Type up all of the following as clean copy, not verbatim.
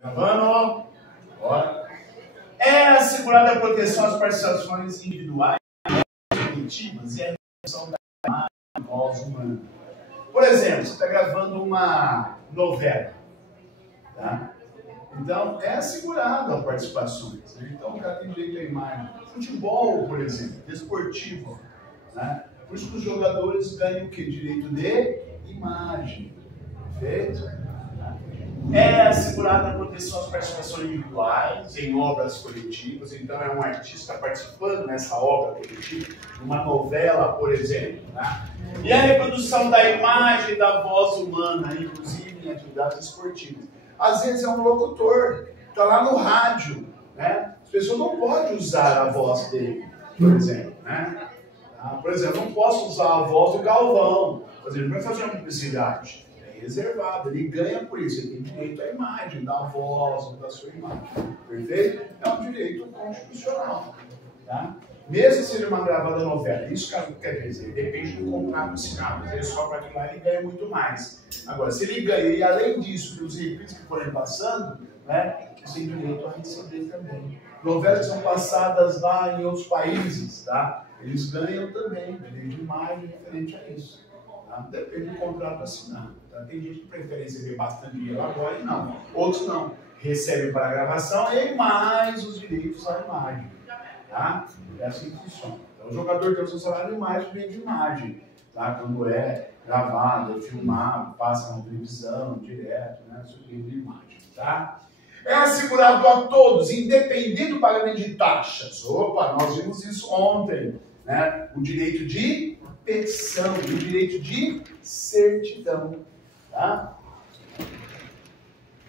Gravando. Bora. É assegurada a proteção às participações individuais e coletivas e a redução da imagem e voz humana. Por exemplo, você está gravando uma novela, tá? Então, é assegurado a participações. Né? Então, o cara tem direito à imagem. Futebol, por exemplo, desportivo. Né? Por isso que os jogadores ganham o quê? Direito de imagem. Perfeito? É assegurada a proteção às participações individuais em obras coletivas. Então, é um artista participando nessa obra coletiva, numa novela, por exemplo. Tá? E a reprodução da imagem e da voz humana, inclusive em atividades esportivas. Às vezes é um locutor, está lá no rádio, né? As pessoas não podem usar a voz dele, por exemplo, né? Por exemplo, não posso usar a voz do Galvão, por exemplo, vai fazer uma publicidade. É reservado, ele ganha por isso, ele tem direito à imagem, da voz, da sua imagem. Perfeito? É um direito constitucional, tá? Mesmo se ele uma gravada novela, isso quer dizer, depende do contrato assinado, mas ele só para aquilo lá ele ganha muito mais. Agora, se ele ganha, e além disso, pelos reprises que forem passando, né, você tem direito a receber também. Novelas que são passadas lá em outros países, tá? Eles ganham também, direito de imagem referente a isso. Tá? Depende do contrato assinado. Tá? Tem gente que prefere receber bastante dinheiro agora e não. Outros não. Recebem para a gravação e mais os direitos à imagem. Tá? É assim que funciona. Então, o jogador tem o seu salário mais o direito de imagem. Tá? Quando é gravado, é filmado, passa na televisão, direto, né? Seu direito de imagem. Tá? É assegurado a todos, independente do pagamento de taxas. Opa, nós vimos isso ontem. Né? O direito de petição e o direito de certidão. Tá?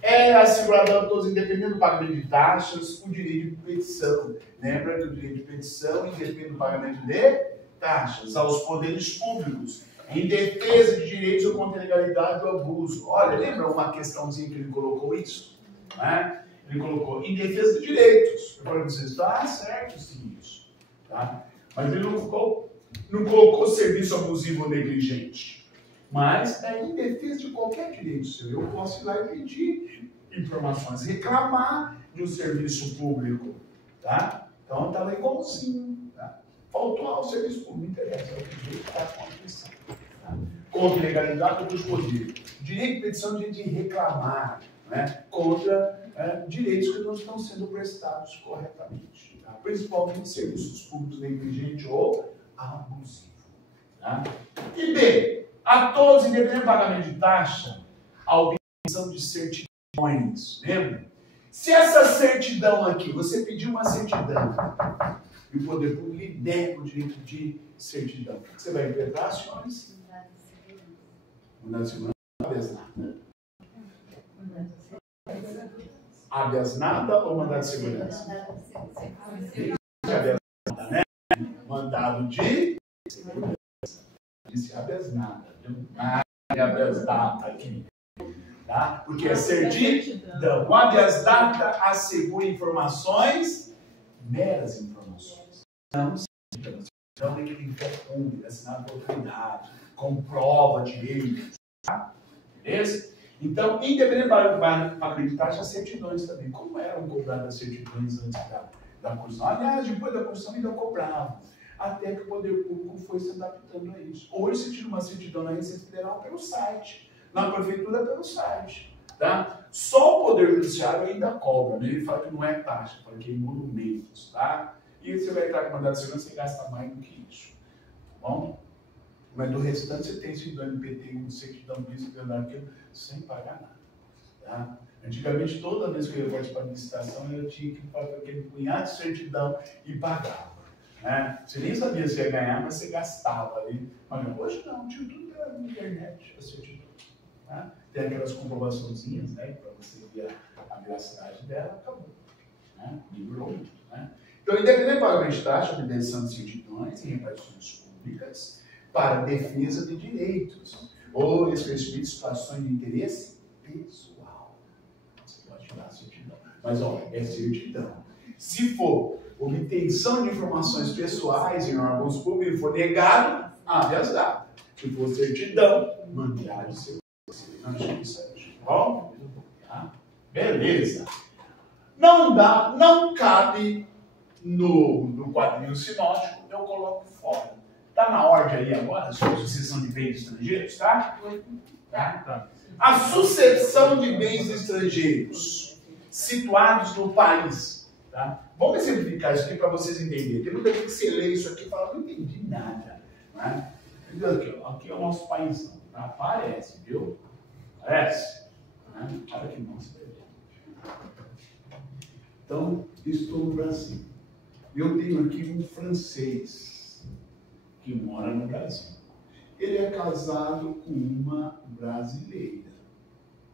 É assegurado a todos, independente do pagamento de taxas, o direito de petição. Lembra que o direito de petição independe do pagamento de taxas aos poderes públicos, em defesa de direitos ou contra a ilegalidade ou abuso. Olha, lembra uma questãozinha que ele colocou isso? Né? Ele colocou em defesa de direitos. Eu falei para vocês, está certo sim isso. Tá? Mas ele não colocou serviço abusivo ou negligente. Mas é em defesa de qualquer direito seu. Eu posso ir lá e pedir informações, reclamar de um serviço público. Tá? Então estava igualzinho. Tá? Faltou ao serviço público, não interessa. É o que está acontecendo. Tá? Contra a legalidade, contra os poderes. Direito de petição, direito de reclamar. Né? Contra direitos que não estão sendo prestados corretamente. Tá? Principalmente serviços públicos negligentes ou abusivos. Tá? E B, a todos, independente do pagamento de taxa, a obtenção de certidões. Lembra? Se essa certidão aqui, você pediu uma certidão e o poder público lhe der o direito de certidão, o que você vai interpretar, senhores? Mandado de segurança. Habeas nada. Habeas nada ou mandado de segurança? Habeas nada, né? Mandado de segurança. Disse habeas nada. Habeas data aqui. Tá? Porque é certidão. O habeas data assegura informações, meras informações. Não certidão. Então ele tem fé pública, assinado por autoridade, comprova direitos. Tá? Beleza? Então, independente para acreditar, as certidões também. Como eram cobradas as certidões antes da Constituição? Aliás, depois da Constituição ainda cobravam. Até que o poder público foi se adaptando a isso. Hoje você tira uma certidão na Receita Federal pelo site. Na prefeitura pelo site. Tá? Só o Poder Judiciário ainda cobra. Né? Ele fala que não é taxa, fala que é monumentos. Tá? E você vai estar com mandado de segurança, você gasta mais do que isso. Tá bom? Mas do restante você tem certidão MPT, um certidão disso, certidão daquilo, sem pagar nada. Tá? Antigamente, toda vez que eu ia participar de licitação, eu tinha que pagar aquele punhado de certidão e pagava. Né? Você nem sabia se ia ganhar, mas você gastava ali. Mas hoje não, tinha tudo na internet, a certidão. Tá? Tem aquelas comprovaçõezinhas, né, para você ver a veracidade dela, acabou. Né? Melhorou muito. Né? Então, independente do pagamento de taxa, obtenção de certidões e repartições públicas para defesa de direitos ou esclarecimento de situações de interesse pessoal. Você pode tirar a certidão. Mas, ó, é certidão. Se for obtenção de informações pessoais em órgãos públicos for negado, habeas data. Se for certidão, mandado de segurança. Não, isso é bom? Tá? Beleza. Não dá, não cabe no quadrinho sinótico, eu coloco fora. Está na ordem aí agora, sobre sucessão de bens estrangeiros, tá? Tá? A sucessão de bens estrangeiros situados no país. Tá? Vamos exemplificar isso aqui para vocês entenderem. Tem muita gente que você lê isso aqui e fala, não entendi nada. Né? Aqui é o nosso país. Tá? Parece, viu? Parece. Né? Olha que mostra. Então, estou no Brasil. Eu tenho aqui um francês que mora no Brasil. Ele é casado com uma brasileira.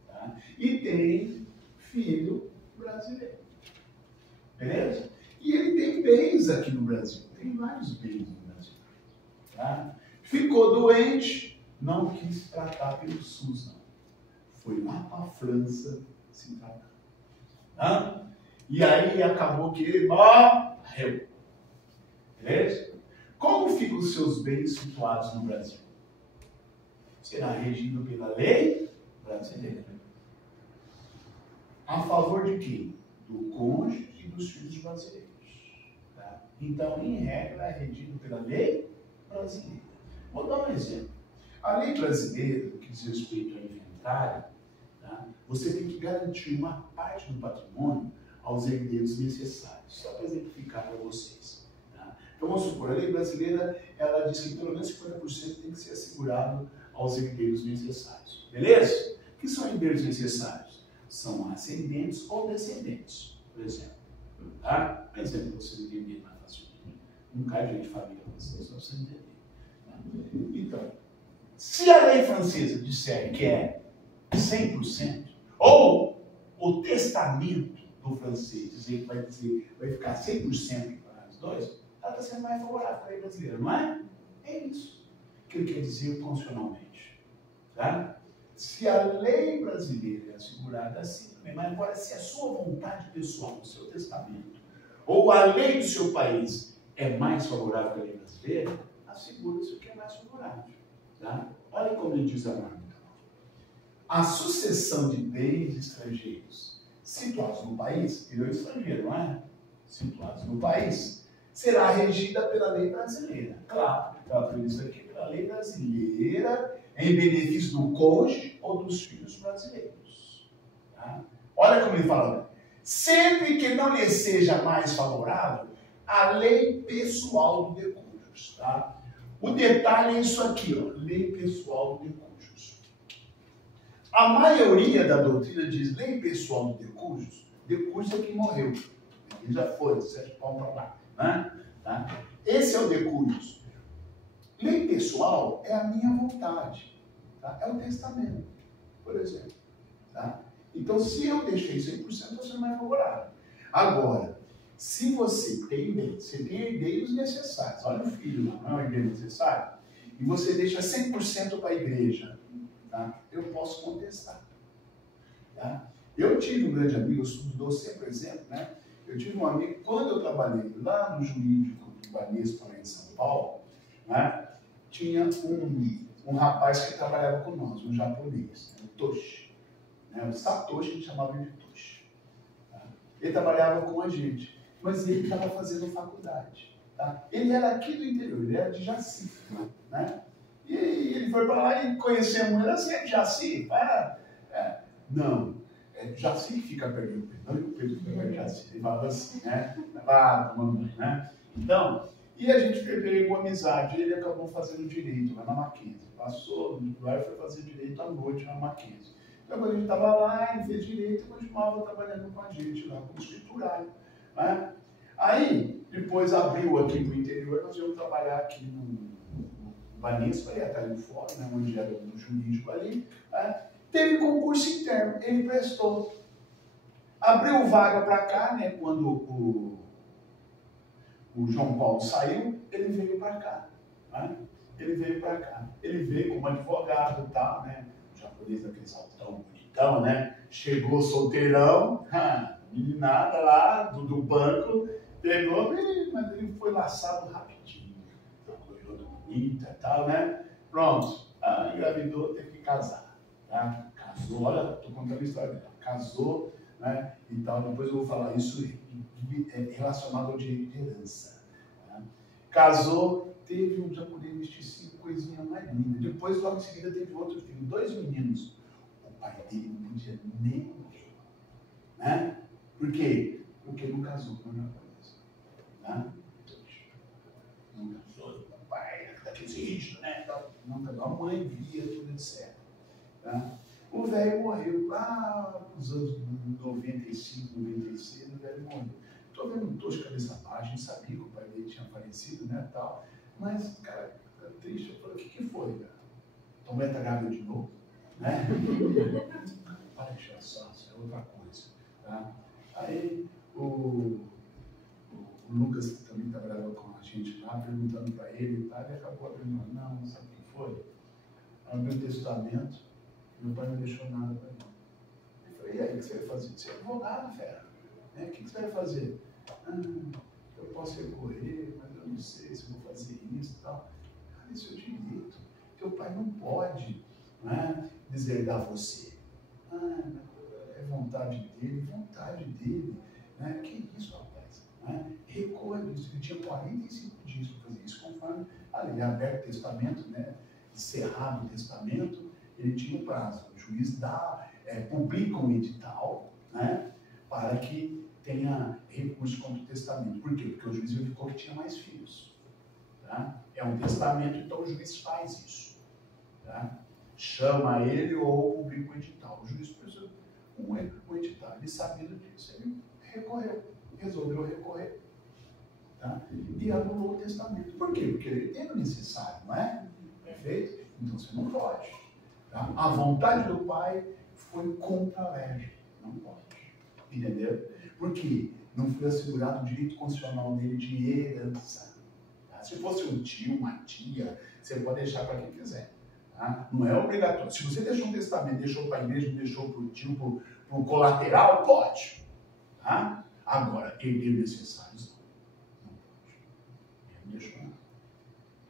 Tá? E tem filho brasileiro. Beleza? E ele tem bens aqui no Brasil. Tem vários bens no Brasil. Tá? Ficou doente, não quis tratar pelo SUS, não. Foi lá para a França se tratar. Tá? E aí acabou que ele morreu. Beleza? Como ficam os seus bens situados no Brasil? Será regido pela lei brasileira. A favor de quem? Do cônjuge e dos filhos brasileiros. Tá? Então, em regra, é regido pela lei brasileira. Vou dar um exemplo. A lei brasileira, que diz respeito ao inventário, tá? Você tem que garantir uma parte do patrimônio aos herdeiros necessários. Só para exemplificar para vocês. Tá? Então, vamos supor, a lei brasileira, ela diz que pelo menos 50% tem que ser assegurado aos herdeiros necessários. Beleza? O que são herdeiros necessários? São ascendentes ou descendentes, por exemplo. Tá? Um exemplo para vocês entenderem mais facilmente. Um caso de família para vocês, só vocês entenderem. Tá? Então, se a lei francesa disser que é 100%, ou o testamento do francês dizer que vai ficar 100% para os dois, ela está sendo mais favorável para a lei brasileira, não é? É isso que ele quer dizer constitucionalmente. Tá? Se a lei brasileira é assegurada assim também, mas agora se a sua vontade pessoal, o seu testamento, ou a lei do seu país é mais favorável que a lei brasileira, assegura-se o que é mais favorável. Tá? Olha como ele diz a norma. A sucessão de bens estrangeiros situados no país, ele é estrangeiro, não é? Situados no país, será regida pela lei brasileira. Claro, está previsto aqui pela lei brasileira, em benefício do cônjuge ou dos filhos brasileiros. Tá? Olha como ele fala. Sempre que não lhe seja mais favorável a lei pessoal do decújus. Tá? O detalhe é isso aqui, ó, lei pessoal do decújus. A maioria da doutrina diz lei pessoal do decújus. Decújus é quem morreu. Ele já foi, 7 palmos para lá. Né? Tá? Esse é o decújus. Lei pessoal é a minha vontade. Tá? É o testamento, por exemplo. Tá? Então, se eu deixei 100%, você não é favorável. Agora, se você tem bens, você tem herdeiros necessários. Olha o filho lá, não é o herdeiro necessário? E você deixa 100% para a igreja. Tá? Eu posso contestar. Tá? Eu tive um grande amigo, eu dou sempre exemplo, né? Eu tive um amigo, quando eu trabalhei lá no jurídico do Banespa, lá em São Paulo, né? Tinha um rapaz que trabalhava com nós, um japonês, o Toshi. Né? O Satoshi, a gente chamava ele de Toshi. Tá? Ele trabalhava com a gente, mas ele estava fazendo faculdade. Tá? Ele era aqui do interior, ele era de Jaci. Né? E ele foi para lá e conhecemos ele assim, é de Jaci? Não, é Jaci que fica perto do Pedro, não é o Pedro que fica perto de Jaci. Ele falava assim, né? Lá, mamãe, né? Então, e a gente pegou amizade, ele acabou fazendo direito lá na Mackenzie. Passou lá e foi fazer direito à noite na Mackenzie. Então, quando a gente estava lá, ele fez direito e continuava trabalhando com a gente lá, como escriturário. Né? Aí, depois abriu aqui no interior, nós íamos trabalhar aqui no Banespa, ali até ali fora, né, onde era o jurídico ali. Né? Teve concurso interno, ele prestou. Abriu vaga para cá, né, quando o João Paulo saiu, ele veio para cá. Né? Ele veio para cá. Ele veio como advogado e tal, né? O japonês, aquele saltão bonitão, né? Chegou solteirão, meninada lá do banco, pegou, mas ele foi laçado rapidinho. Uma coisa bonita e tal, né? Pronto. Engravidou, teve que casar. Tá? Casou, olha, estou contando a história dela. Casou, né? E tal. Depois eu vou falar isso relacionado ao direito de herança. Né? Casou, teve um japonês misticismo, coisinha mais linda. Depois, logo em seguida, teve outro filho, 2 meninos. O pai dele não podia nem ver. Né? Por quê? Porque não casou com a japonesa. Né? Não casou, o pai daqueles rígidos, né? Não casou, a mãe via tudo etc. Tá? O velho morreu lá nos anos 95, 96, o velho morreu. Estou vendo um tocho de cabeça baixa, a gente sabia que o pai dele tinha falecido, né, tal. Mas, cara, triste, eu falei, o que foi, cara? Tua mulher tá grávida de novo? Né? Para de tirar sócio, é outra coisa. Tá? Aí, o Lucas, que também trabalhava com a gente lá, perguntando para ele e tal, ele acabou abrindo, não sabe o que foi? Abriu o testamento, meu pai não deixou nada para mim. Eu falei, e aí, o que você vai fazer? Você é advogado, fera. O que você vai fazer? Eu posso recorrer, mas eu não sei se vou fazer isso e tal. Cara, isso é o direito. Teu pai não pode, né, deserdar você. É vontade dele. Né? Que isso, rapaz? Né? Recorra nisso. Ele tinha 45 dias para fazer isso, conforme a lei. Aberto o testamento, né? Encerrado o testamento, ele tinha um prazo. O juiz publica um edital, né? Para que tenha recurso contra o testamento. Por quê? Porque o juiz verificou que tinha mais filhos. Tá? É um testamento, então o juiz faz isso. Tá? Chama ele ou publica um edital. O juiz precisa um edital. Ele sabia disso. Ele resolveu recorrer. Tá? E anulou o testamento. Por quê? Porque ele tem o necessário, não é? Perfeito? Então você não pode. Tá? A vontade do pai foi contra a lei. Não pode. Entendeu? Porque não foi assegurado o direito constitucional dele de herança. Tá? Se fosse um tio, uma tia, você pode deixar para quem quiser. Tá? Não é obrigatório. Se você deixou um testamento, deixou para a igreja, deixou para o tio, para o colateral, pode. Tá? Agora, herdeiro necessários, não pode. Ele não deixou nada.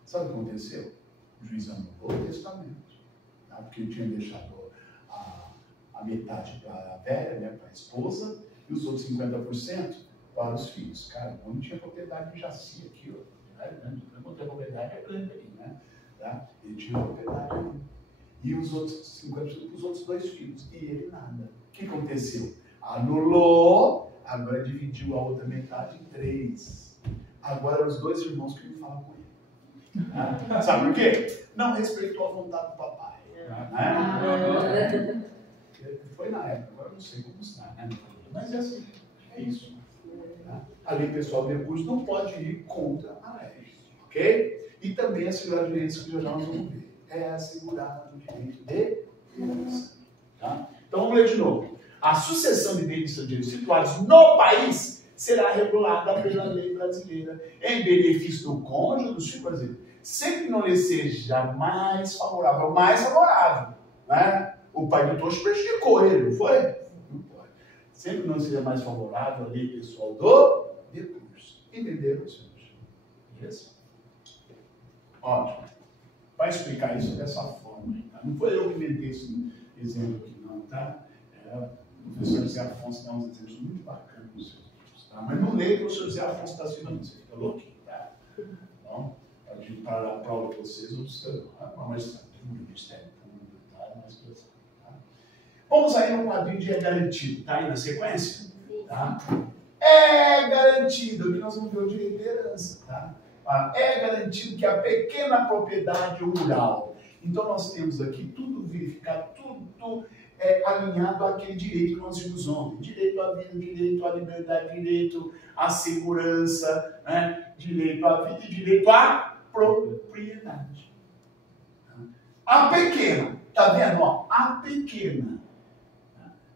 Sabe o que aconteceu? O juiz anulou o testamento. Tá? Porque ele tinha deixado a metade para a velha, né, para a esposa, e os outros 50% para os filhos. Cara, não tinha propriedade de Jaci aqui, ó. Não tinha propriedade, é grande aqui, né? Tá? Ele tinha propriedade ali. E os outros 50% para os outros 2 filhos. E ele nada. O que aconteceu? Anulou, agora dividiu a outra metade em 3. Agora os 2 irmãos que não falam com ele. Tá? Sabe por quê? Não respeitou a vontade do papai. Né? Foi na época, agora eu não sei como está, né? Mas é assim, é isso. Tá? A lei pessoal de recursos não pode ir contra a lei, ok? E também assegurar direitos que já nós vamos ver. É assegurar o direito de herança. Tá? Então vamos ler de novo. A sucessão de bens estrangeiros situados no país será regulada pela lei brasileira em benefício do cônjuge do filho brasileiro, sempre que não lhe seja mais favorável, né? O pai do Tocho prejudicou ele, não foi? Não pode. Sempre não seria mais favorável a lei pessoal do recurso. Entenderam, senhores? Beleza? Ótimo. Vai explicar isso dessa forma aí, tá? Não foi eu que inventei esse exemplo aqui, não, tá? O professor Zé Afonso dá uns exemplos muito bacanas nos seus livros, tá? Mas não leia o professor Zé Afonso da Silva, não. Você fica louquinho, tá? Então, para a prova de vocês, uma magistratura, um Ministério Público, tá? Uma situação. Vamos aí no quadrinho de é garantido, tá aí na sequência? Tá? É garantido, que nós vamos ver o direito de herança, tá? É garantido que a pequena propriedade rural. Então nós temos aqui tudo verificado, tudo alinhado àquele direito que nós vimos ontem. Direito à vida, direito à liberdade, direito à segurança, né? Direito à vida e direito à propriedade. A pequena, tá vendo? Ó, a pequena.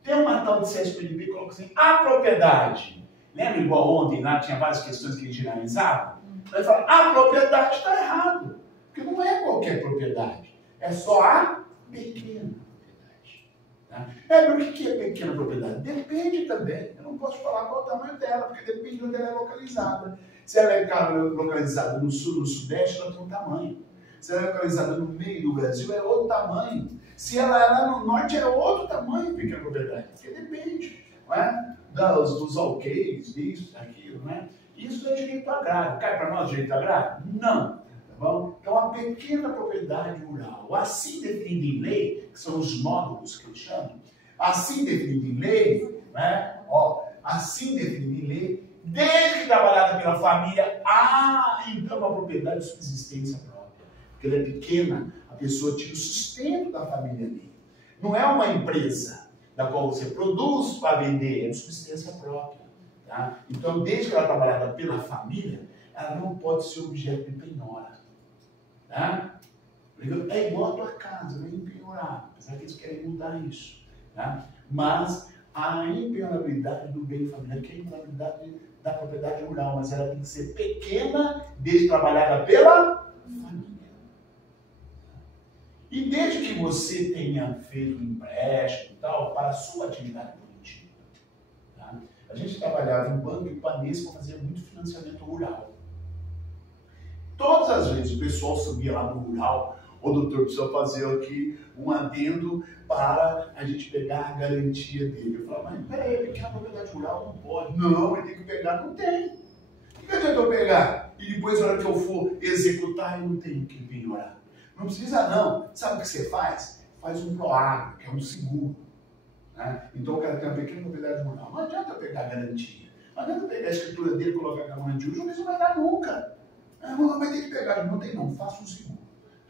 Tem uma tal de CSPLB que coloca assim, a propriedade. Lembra igual ontem, lá tinha várias questões que ele generalizava? Ele fala, a propriedade está errado. Porque não é qualquer propriedade. É só a pequena propriedade. Tá? Mas o que é pequena propriedade? Depende também. Eu não posso falar qual é o tamanho dela, porque depende de onde ela é localizada. Se ela é localizada no sul, no sudeste, ela tem um tamanho. Se ela é localizada no meio do Brasil, é outro tamanho. Se ela é lá no norte, é outro tamanho, pequena propriedade. Porque depende. não é? Dos alqueires, disso, daquilo, não é? Isso é direito agrário. Cai para nós direito agrário? Não. Tá bom? Então, a pequena propriedade rural, assim definida em lei, que são os módulos que eles chamam, assim definida em lei, né? Ó, assim definida em lei, desde que trabalhada pela família, há então uma propriedade de subsistência própria. Porque ela é pequena, a pessoa tira o sustento da família ali. Não é uma empresa da qual você produz para vender, é de subsistência própria. Tá? Então, desde que ela é trabalhada pela família, ela não pode ser objeto de penhora. Tá? É igual a tua casa, não é empenhorar, apesar que eles querem mudar isso. Tá? Mas a impenhorabilidade do bem familiar, que é a impenhorabilidade da propriedade rural, mas ela tem que ser pequena, desde trabalhada pela família. E desde que você tenha feito um empréstimo e tal, para a sua atividade produtiva. Tá? A gente trabalhava em banco e Banespa para fazer muito financiamento rural. Todas as vezes o pessoal subia lá no rural, o doutor precisa fazer aqui um adendo para a gente pegar a garantia dele. Eu falava, mas peraí, porque a propriedade rural não pode. Não, ele tem que pegar, não tem. O que adianta eu pegar? E depois, na hora que eu for executar, eu não tenho que penhorar. Não precisa não. Sabe o que você faz? Faz um proagro, que é um seguro. Né? Então o cara tem uma pequena propriedade rural. Não adianta eu pegar a garantia. Não adianta eu pegar a escritura dele e colocar a garantia. O juiz não vai dar nunca. Não vai ter que pegar. Não tem não, faça um seguro.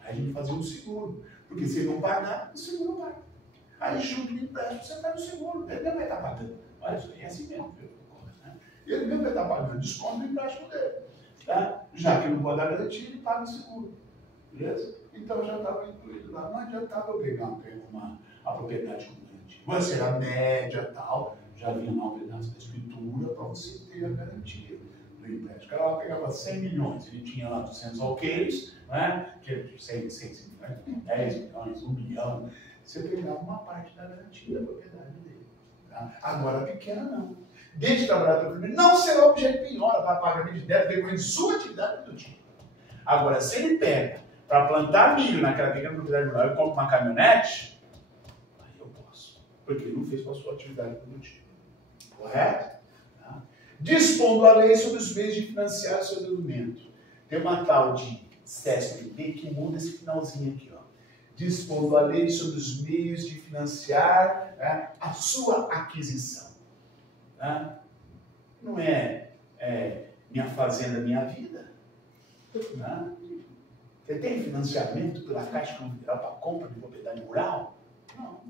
Aí a gente fazia um seguro. Porque se ele não pagar, o seguro paga. Aí junto do empréstimo, você faz o seguro. Ele mesmo vai estar pagando. Olha, isso aí é assim mesmo. Né? Ele mesmo vai estar pagando desconto do empréstimo dele. Tá? Já que não pode dar garantia, ele paga o seguro. Beleza? Então já estava incluído lá. Não adiantava eu pegar a propriedade com garantia. Vai ser a média e tal. Já vinha lá um pedaço da escritura para você ter a garantia do empréstimo. O cara lá pegava 100 milhões, ele tinha lá 200 alqueires, né? Que é 100 milhões, 10 milhões, 1 bilhão. Você pegava uma parte da garantia da propriedade dele. Tá? Agora a pequena não. Desde trabalhar pelo primeiro, não será objeto de penhora para pagamento de débito depois de sua atividade produtiva. Agora, se ele pega para plantar milho naquela pequena propriedade rural e compra uma caminhonete, aí eu posso. Porque ele não fez para a sua atividade produtiva. Correto? Tá? Dispondo a lei sobre os meios de financiar o seu desenvolvimento. Tem uma tal de CESP-D que muda esse finalzinho aqui. Ó. Dispondo a lei sobre os meios de financiar, né, a sua aquisição. Tá? Não é minha fazenda, minha vida. Tá? Você tem financiamento pela Caixa Econômica para compra de propriedade rural? Não.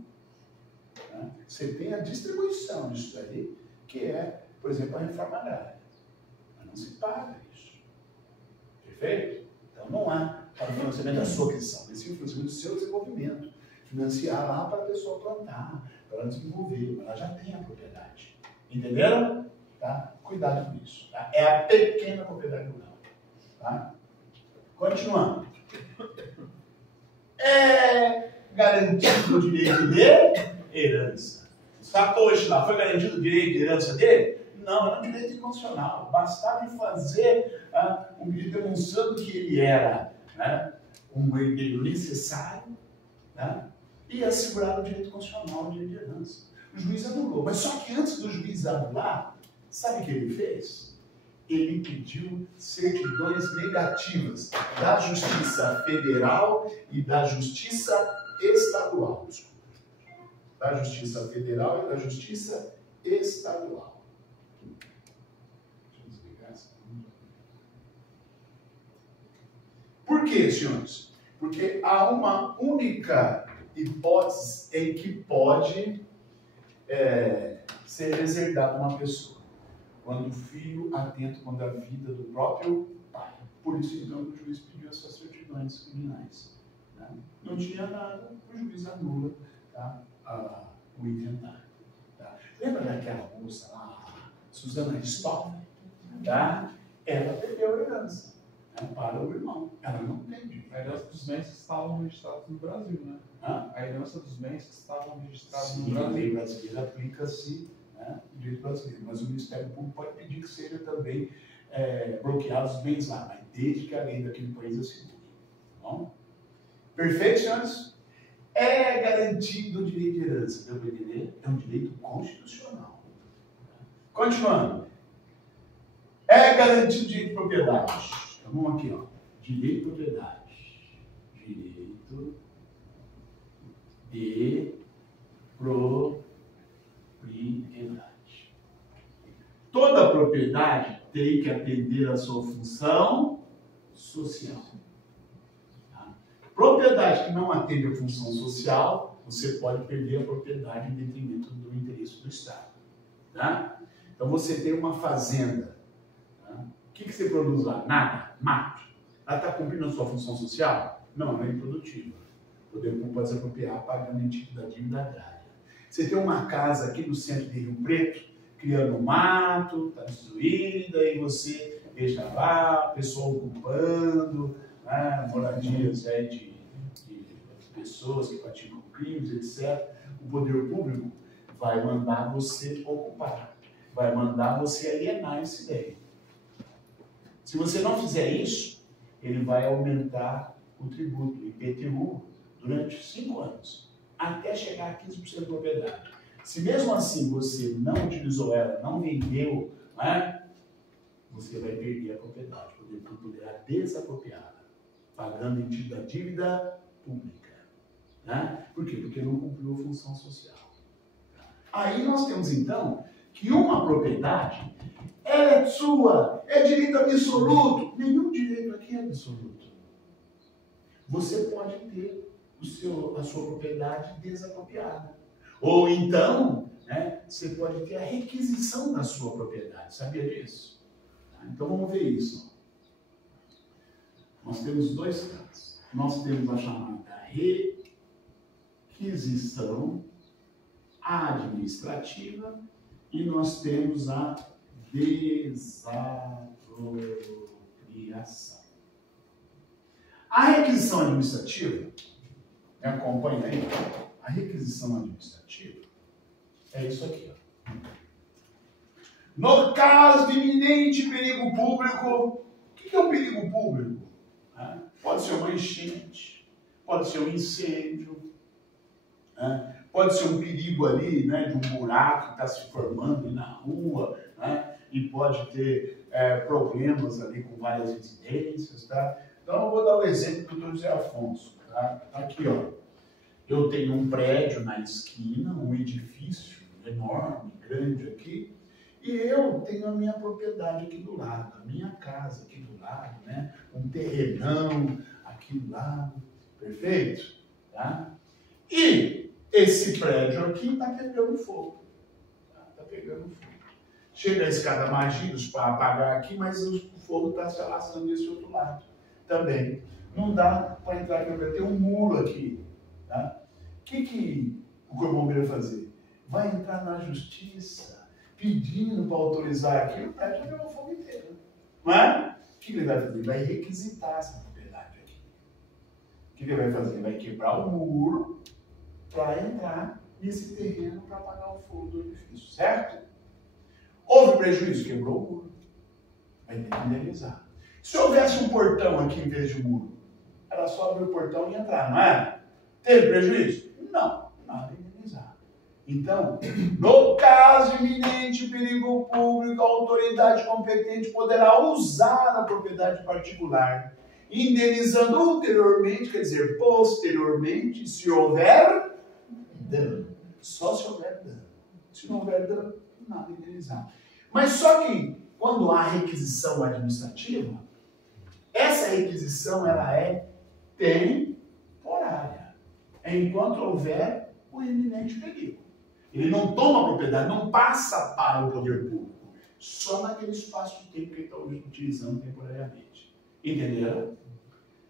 Tá? Você tem a distribuição disso aí, que é, por exemplo, a reforma agrária. Mas não se paga isso. Perfeito? Então não há para o financiamento da sua aquisição, mas sim o financiamento do seu desenvolvimento. Financiar lá para a pessoa plantar, para ela desenvolver, ela já tem a propriedade. Entenderam? Tá? Cuidado com isso. Tá? É a pequena propriedade rural. Tá? Continuando. É garantido o direito de herança. Satoshi lá, foi garantido o direito de herança dele? Não, era um direito inconstitucional. Bastava fazer um pedido demonstrando que ele era, né, um herdeiro necessário, né, e assegurar o direito constitucional de herança. O juiz anulou. Mas só que antes do juiz anular, sabe o que ele fez? Ele pediu certidões negativas da Justiça Federal e da Justiça Estadual. Desculpa. Da Justiça Federal e da Justiça Estadual. Deixa eu desligar essa. Por quê, senhores? Porque há uma única hipótese em que pode ser reservada uma pessoa. Quando o filho atenta contra a vida do próprio pai. Por isso, então, o juiz pediu essas certidões criminais. Né? Não tinha nada, o juiz anula, tá, o inventário. Tá? Lembra daquela moça lá, Susana Ristoff? Tá? Ela perdeu a herança, né, para o irmão. Ela não tem direito. A herança dos bens que estavam registrados no Brasil, né? A herança dos bens que estavam registrados no Brasil. A lei brasileira aplica-se, né, o direito brasileiro, mas o Ministério Público pode pedir que seja também bloqueados os bens lá, mas desde que a lei daquele país assegure. Tá bom? Perfeito, senhores? É garantido o direito de herança, deu para entender? É um direito constitucional. Continuando. É garantido direito de propriedade. Então, vamos aqui, ó. Direito de propriedade. Direito de propriedade. Toda propriedade tem que atender à sua função social. Tá? Propriedade que não atende à função social, você pode perder a propriedade em detrimento do interesse do Estado. Tá? Então você tem uma fazenda. Tá? O que você produz lá? Nada. Mato. Ela está cumprindo a sua função social? Não, ela é improdutiva. O poder público pode se apropriar pagando da dívida agrária. Você tem uma casa aqui no centro de Rio Preto, criando mato, está destruída, e você deixa lá, pessoal ocupando, né, moradias aí de pessoas que praticam crimes, etc. O poder público vai mandar você ocupar, vai mandar você alienar esse bem. Se você não fizer isso, ele vai aumentar o tributo, o IPTU, durante 5 anos, até chegar a 15% de propriedade. Se mesmo assim você não utilizou ela, não vendeu, né, você vai perder a propriedade. O poder público poderá desapropriá-la, pagando da dívida pública. Né? Por quê? Porque não cumpriu a função social. Aí nós temos, então, que uma propriedade, ela é sua, é direito absoluto. Nenhum direito aqui é absoluto. Você pode ter a sua propriedade desapropriada. Ou então, né, você pode ter a requisição da sua propriedade. Sabia disso? Então vamos ver isso. Nós temos 2 casos. Nós temos a chamada requisição administrativa e nós temos a desapropriação. A requisição administrativa, me acompanha aí, a requisição administrativa é isso aqui. Ó. No caso de iminente perigo público, o que é um perigo público? Pode ser uma enchente, pode ser um incêndio, pode ser um perigo ali, né, de um buraco que está se formando ali na rua, né, e pode ter problemas ali com várias residências. Tá? Então eu vou dar o exemplo do Dr. José Afonso. Tá? Aqui, ó. Eu tenho um prédio na esquina, um edifício enorme, grande aqui, e eu tenho a minha propriedade aqui do lado, a minha casa aqui do lado, né? Um terrenão aqui do lado, perfeito? Tá? E esse prédio aqui está pegando fogo. Está pegando fogo. Chega a escada Magiros para apagar aqui, mas o fogo está se alastrando desse outro lado também. Não dá para entrar aqui, vai ter um muro aqui. Tá? O que o Corpo Bombeiro vai fazer? Vai entrar na justiça pedindo para autorizar aqui, o prédio vai pegar o fogo inteiro. Não é? O que ele vai fazer? Ele vai requisitar essa propriedade aqui. O que ele vai fazer? Ele vai quebrar o muro para entrar nesse terreno para apagar o fogo do edifício, certo? Houve prejuízo? Quebrou o muro. Vai ter que indenizar. Se houvesse um portão aqui em vez de muro, era só abrir o portão e entrar, não é? Teve prejuízo? Não, nada indenizado. Então, no caso de iminente perigo público, a autoridade competente poderá usar a propriedade particular, indenizando ulteriormente, quer dizer, posteriormente, se houver dano. Só se houver dano. Se não houver dano, nada indenizado. Mas só que, quando há requisição administrativa, essa requisição ela é temporária, enquanto houver o iminente perigo. Ele não toma a propriedade, não passa para o poder público, só naquele espaço de tempo que ele está utilizando temporariamente. Entenderam?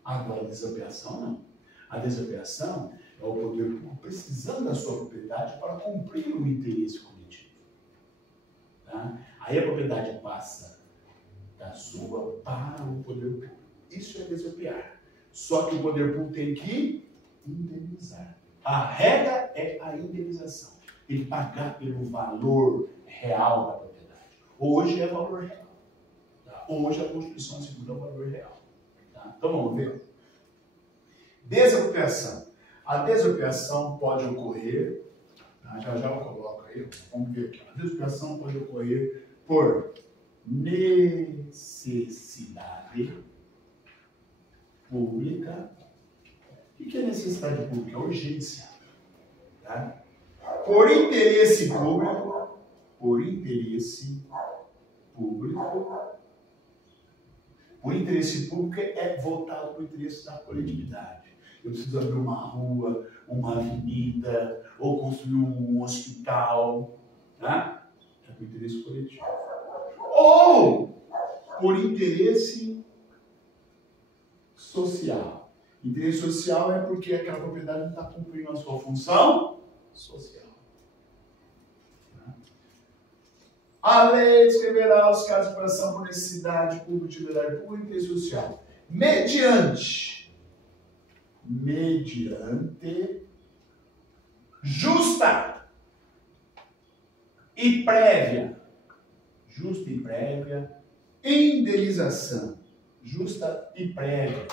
Agora, a desampliação não. A desampliação é o poder público precisando da sua propriedade para cumprir o interesse coletivo. Tá? Aí a propriedade passa da sua para o poder público. Isso é desampliar. Só que o poder público tem que indenizar. A regra é a indenização. Tem que pagar pelo valor real da propriedade. Hoje é valor real. Tá? Hoje a Constituição assegura o valor real. Tá? Então vamos ver. Desapropriação. A desapropriação pode ocorrer, tá? Já já eu coloco aí. Vamos ver aqui. A desviação pode ocorrer por necessidade pública. O que é necessidade pública? Urgência. Tá? Por interesse público. Por interesse público. O interesse público é voltado para o interesse da coletividade. Eu preciso abrir uma rua, uma avenida, ou construir um hospital. Tá? É por interesse coletivo. Ou por interesse social. Interesse social é porque aquela propriedade não está cumprindo a sua função social. A lei descreverá os casos de operação por necessidade pública, utilidade pública e interesse social. Mediante justa e prévia indenização. Justa e prévia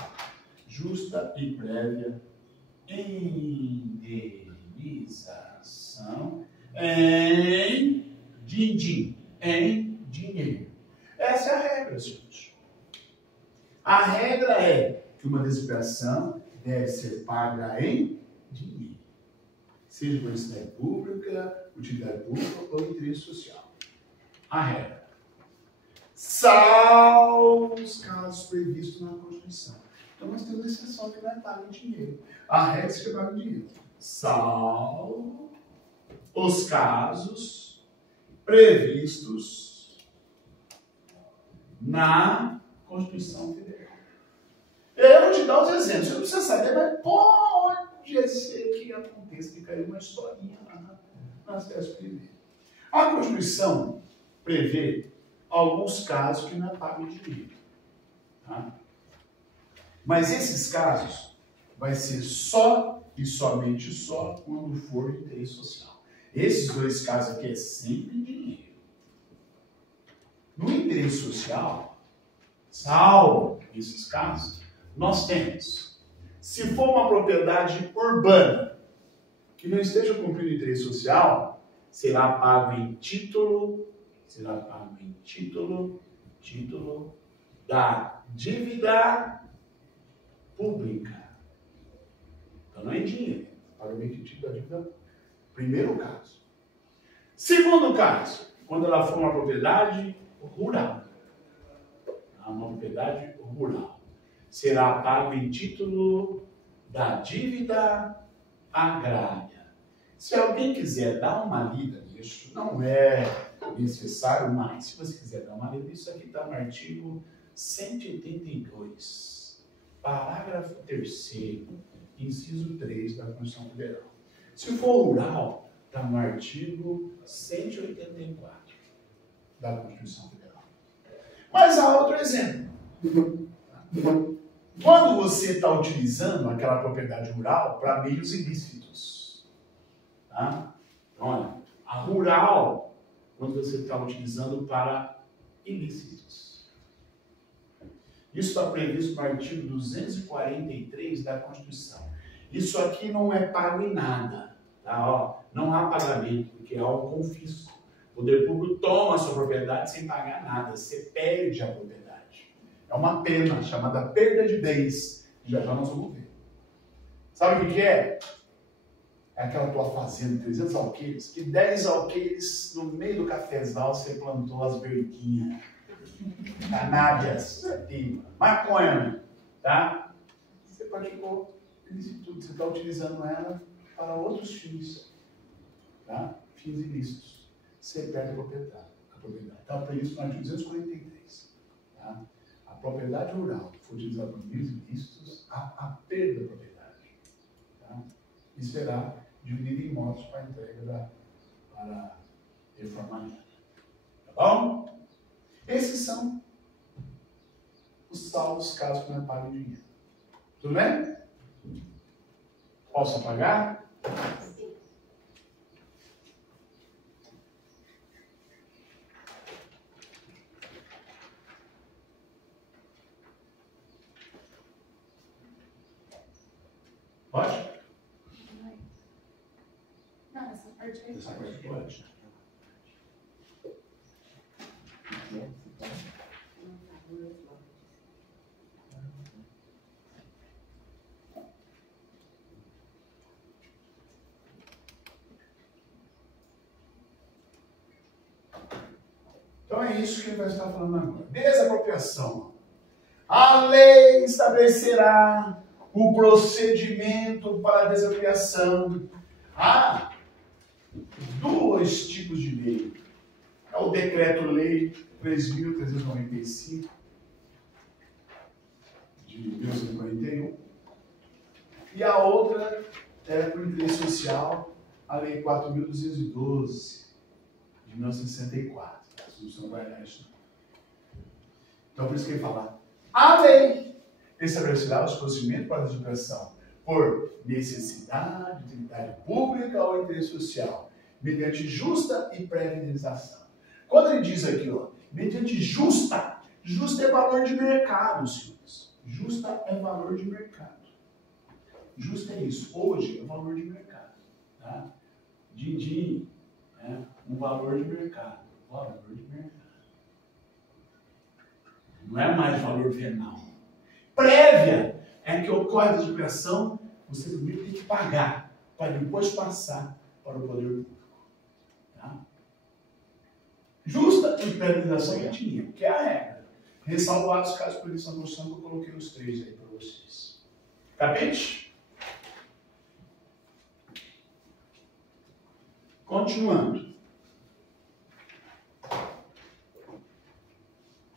indenização em din-din, em dinheiro. Essa é a regra, senhores. A regra é que uma desviação deve ser paga em dinheiro, seja por necessidade pública, utilidade pública ou interesse social. A regra. Salvo os casos previstos na Constituição. Então nós temos exceção que não é paga em dinheiro. A regra é que paga em dinheiro. Salvo os casos previstos na Constituição Federal. Eu vou te dar os exemplos. Você não precisa saber, mas pode ser que aconteça que caiu uma historinha lá nas CSP. A Constituição prevê alguns casos que não é pago em dinheiro. Tá? Mas esses casos vai ser só e somente só quando for de interesse social. Esses dois casos aqui é sempre em dinheiro. No interesse social, salvo esses casos, nós temos, se for uma propriedade urbana que não esteja cumprindo o interesse social, será pago em título da dívida pública. Então não é em dinheiro, pagamento em título da dívida pública. Primeiro caso. Segundo caso, quando ela for uma propriedade rural. Uma propriedade rural. Será pago em título da dívida agrária. Se alguém quiser dar uma lida nisso, não é necessário mais. Se você quiser dar uma lida, isso aqui está no artigo 182, parágrafo 3º, inciso 3 da Constituição Federal. Se for rural, está no artigo 184 da Constituição Federal. Mas há outro exemplo. Quando você está utilizando aquela propriedade rural para meios ilícitos, tá? Olha, a rural, quando você está utilizando para ilícitos. Isso está previsto no artigo 243 da Constituição. Isso aqui não é pago em nada, tá? Ó, não há pagamento, porque é algo confisco. O poder público toma a sua propriedade sem pagar nada, você perde a propriedade. É uma pena, chamada perda de bens, que já nós vamos ver. Sabe o que é? É aquela tua fazenda, 300 alqueires, que 10 alqueires, no meio do cafezal, você plantou as verdinhas, canábias, maconha, tá? Você praticou ilícito, você está utilizando ela para outros fins, tá? Fins ilícitos. Você perde a propriedade. Está previsto no artigo 243. Tá? A propriedade rural que for utilizada para fins ilícitos, a perda da propriedade. Tá? E será dividida em modos para a entrega para reformamento. Tá bom? Esses são os salvos casos que não é pago em dinheiro. Tudo bem? Posso apagar? Sim. Pode? Não, essa parte Essa parte pode. Então é isso que ele vai estar falando agora. Desapropriação. A lei estabelecerá o procedimento para a desapropriação. Há dois tipos de lei. É o Decreto-Lei 3.395 de 1941 e a outra é por interesse social, a Lei 4.212 de 1964. Vocês não guardar isso. Então, por isso que ele fala, a lei estabelecerá os procedimentos para a desapropriação por necessidade, utilidade pública ou interesse social, mediante justa e prévia indenização. Quando ele diz aqui, ó, mediante justa, justa é valor de mercado, senhores. Justa é valor de mercado. Justa é isso. Hoje é valor de mercado. Tá? Din-din, né? Um valor de mercado. Valor de mercado. Não é mais valor venal. Prévia é que ocorre a desapropriação, você primeiro tem que pagar, para depois passar para o poder público. Tá? Justa e prévia indenização já tinha, que é a regra. Ressalvados os casos de proibição da noção, que eu coloquei os três aí para vocês. Capite? Continuando.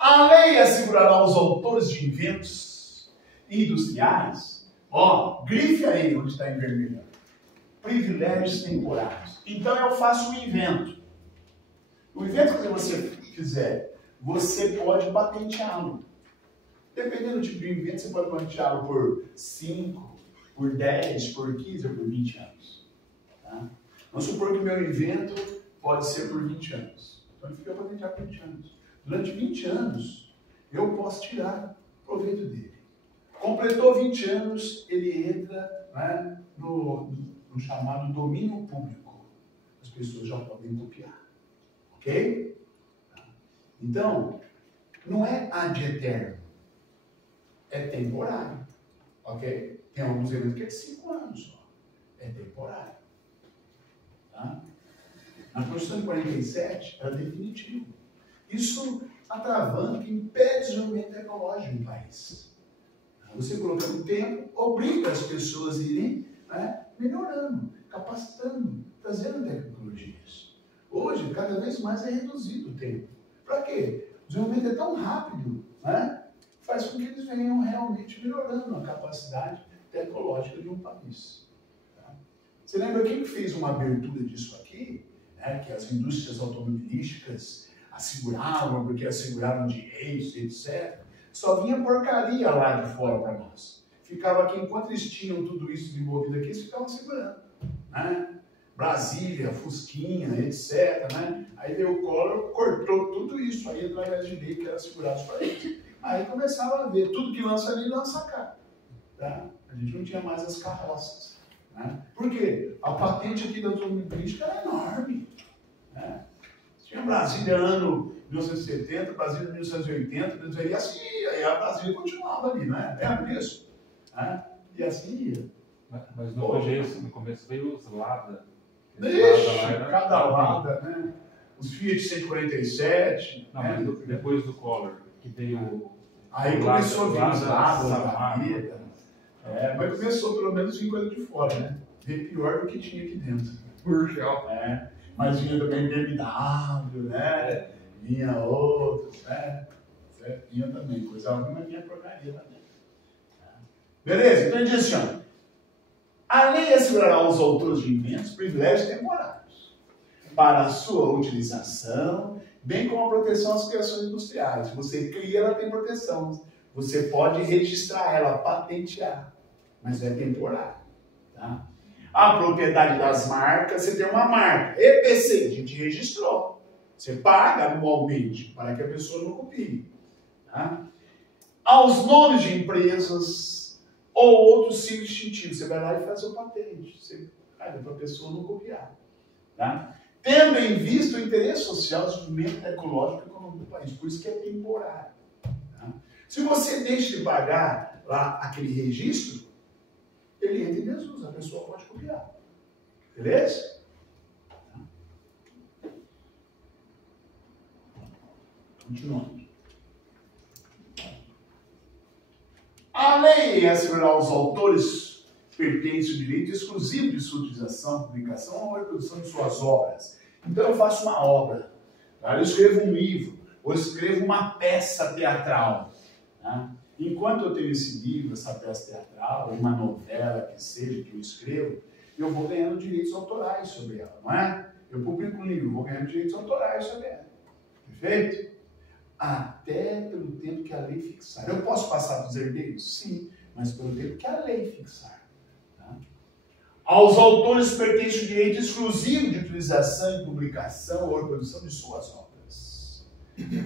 A lei assegurará aos autores de inventos industriais, ó, grife aí onde está em vermelho, privilégios temporários. Então eu faço um invento. O invento que você fizer, você pode patenteá-lo. Dependendo do tipo de invento, você pode patenteá-lo por 5, por 10, por 15 ou por 20 anos. Tá? Vamos supor que o meu invento pode ser por 20 anos. Então ele fica patenteado por 20 anos. Durante 20 anos, eu posso tirar proveito dele. Completou 20 anos, ele entra, né, no chamado domínio público. As pessoas já podem copiar. Ok? Então, não é ad eterno. É temporário. Ok? Tem alguns eventos que é de 5 anos só. É temporário. Tá? Na Constituição de 47, era definitivo. Isso atravanca e impede o desenvolvimento tecnológico no país. Você colocando tempo, obriga as pessoas a irem, né, melhorando, capacitando, trazendo tecnologias. Hoje, cada vez mais é reduzido o tempo. Para quê? O desenvolvimento é tão rápido, né, faz com que eles venham realmente melhorando a capacidade tecnológica de um país. Tá? Você lembra quem fez uma abertura disso aqui? Né, que as indústrias automobilísticas asseguravam, porque asseguravam direitos, etc. Só vinha porcaria lá de fora para nós. Ficava aqui, enquanto eles tinham tudo isso desenvolvido aqui, eles ficavam segurando. Né? Brasília, Fusquinha, etc. Né? Aí veio o Collor, cortou tudo isso aí através de lei que era segurado para eles. Aí começava a ver, tudo que lança ali, lança cá. Tá? A gente não tinha mais as carroças. Né? Por quê? A patente aqui da automobilística era enorme. Né? Tinha Brasília ano 1970, Brasília 1980, e assim ia, e a Brasília continuava ali, né? Lembra disso? Né? E assim ia. Mas no começo veio os Lada. Cada Lada, né? Os Fiat 147. Não, né? Mas depois do Collor, que veio. Aí começou a vir os Ladas da vida. Mas começou pelo menos em coisa de fora, né? Veio pior do que tinha aqui dentro. Purgel. Mas vinha também BMW, né? Vinha outros, né? Vinha também, coisa alguma, vinha porcaria também. Beleza? Então ele diz assim, ó, a lei assegurará aos autores de inventos privilégios temporários para a sua utilização, bem como a proteção às criações industriais. Você cria, ela tem proteção. Você pode registrar ela, patentear, mas é temporário. Tá? A propriedade das marcas, você tem uma marca, EPC, a gente registrou. Você paga anualmente para que a pessoa não copie. Tá? Aos nomes de empresas ou outros signos distintivos, você vai lá e faz o patente. Você paga para a pessoa não copiar. Tá? Tendo em vista o interesse social, o desenvolvimento ecológico e econômico do país. Por isso que é temporário. Tá? Se você deixa de pagar lá aquele registro, ele entra em desuso, a pessoa pode copiar. Beleza? Continuando. A lei assegurar aos autores pertence o direito exclusivo de sua utilização, publicação ou reprodução de suas obras. Então eu faço uma obra, tá? Eu escrevo um livro, ou escrevo uma peça teatral. Tá? Enquanto eu tenho esse livro, essa peça teatral, ou uma novela que seja que eu escrevo, eu vou ganhando direitos autorais sobre ela, não é? Eu publico um livro, vou ganhando direitos autorais sobre ela. Perfeito? Até pelo tempo que a lei fixar. Eu posso passar para os herdeiros? Sim, mas pelo tempo que a lei fixar. Tá? Aos autores pertence o direito exclusivo de utilização e publicação ou reprodução de suas obras.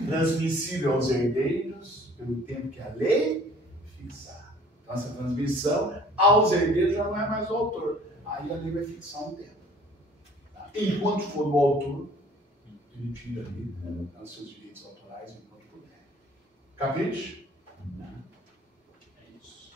Transmissível aos herdeiros pelo tempo que a lei fixar. Então, essa transmissão aos herdeiros já não é mais o autor. Aí a lei vai fixar um tempo. Tá? Enquanto for do autor, ele tira ali os seus direitos autorais enquanto puder. Capricho? Não. É isso.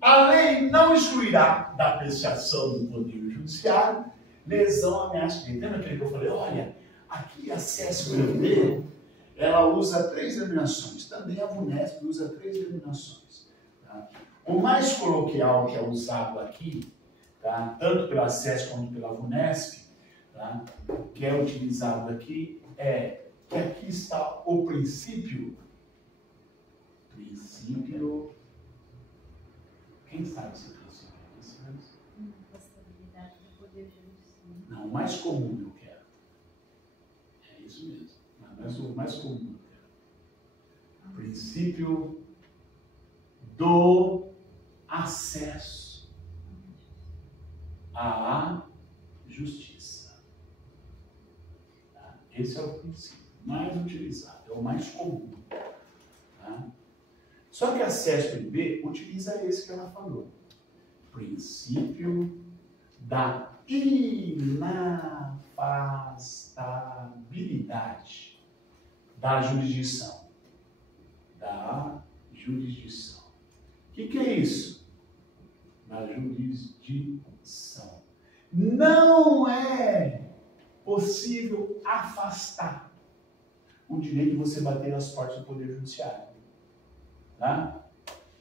A lei não excluirá da apreciação do Poder Judiciário lesão, ameaça de direito. Lembra aquele que eu falei? Olha, aqui a CESP-MB, ela usa 3 denominações. Também a VUNESP usa 3 denominações. Tá? O mais coloquial que é usado aqui, tá? Tanto pela CESP quanto pela VUNESP, tá? Que é utilizado aqui, é que aqui está o princípio. Quem sabe esse princípio? Possibilidade de poder judicial. Não, o mais comum eu quero. É isso mesmo. Mas o mais comum eu quero. Princípio do acesso à justiça. Tá? Esse é o princípio mais utilizado, é o mais comum. Tá? Só que a CESP-MB utiliza esse que ela falou. Princípio da inafastabilidade da jurisdição. Da jurisdição. O que é isso? Da jurisdição. Não é possível afastar o direito de você bater nas portas do Poder Judiciário. Tá?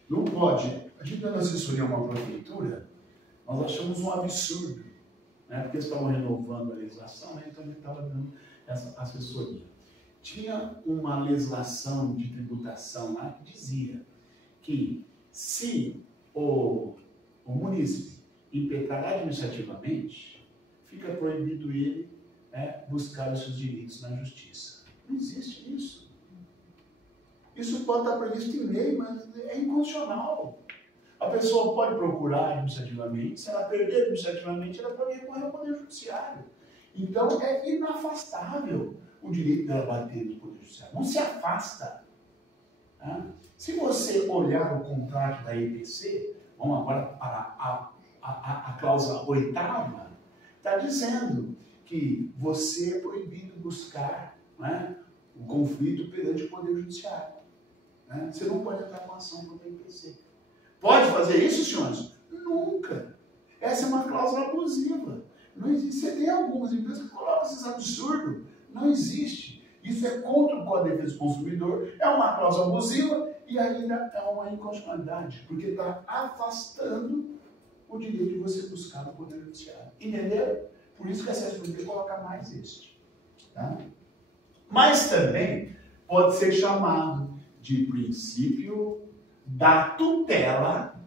Não pode. A gente dando assessoria a uma prefeitura, nós achamos um absurdo, né? Porque eles estavam renovando a legislação, né? Então a gente estava dando essa assessoria. Tinha uma legislação de tributação lá que dizia que se o munícipe impetrar administrativamente, fica proibido ele, né, buscar os seus direitos na justiça. Não existe isso. Isso pode estar previsto em lei, mas é inconstitucional. A pessoa pode procurar administrativamente, se ela perder administrativamente, ela pode recorrer ao Poder Judiciário. Então, é inafastável o direito dela bater no Poder Judiciário. Não se afasta. Tá? Se você olhar o contrato da EPC, vamos agora para a cláusula 8ª, está dizendo que você é proibido buscar, né, o conflito perante o Poder Judiciário. Né? Você não pode entrar com ação contra a EPC. Pode fazer isso, senhores? Nunca. Essa é uma cláusula abusiva. Não existe. Você tem algumas empresas que colocam esses absurdos. Não existe. Isso é contra o Código de Defesa do Consumidor, é uma cláusula abusiva e ainda é uma inconstitucionalidade, porque está afastando o direito de você buscar no Poder Judiciário. Entenderam? Por isso que a CESP coloca mais este. Tá? Mas também pode ser chamado de princípio da tutela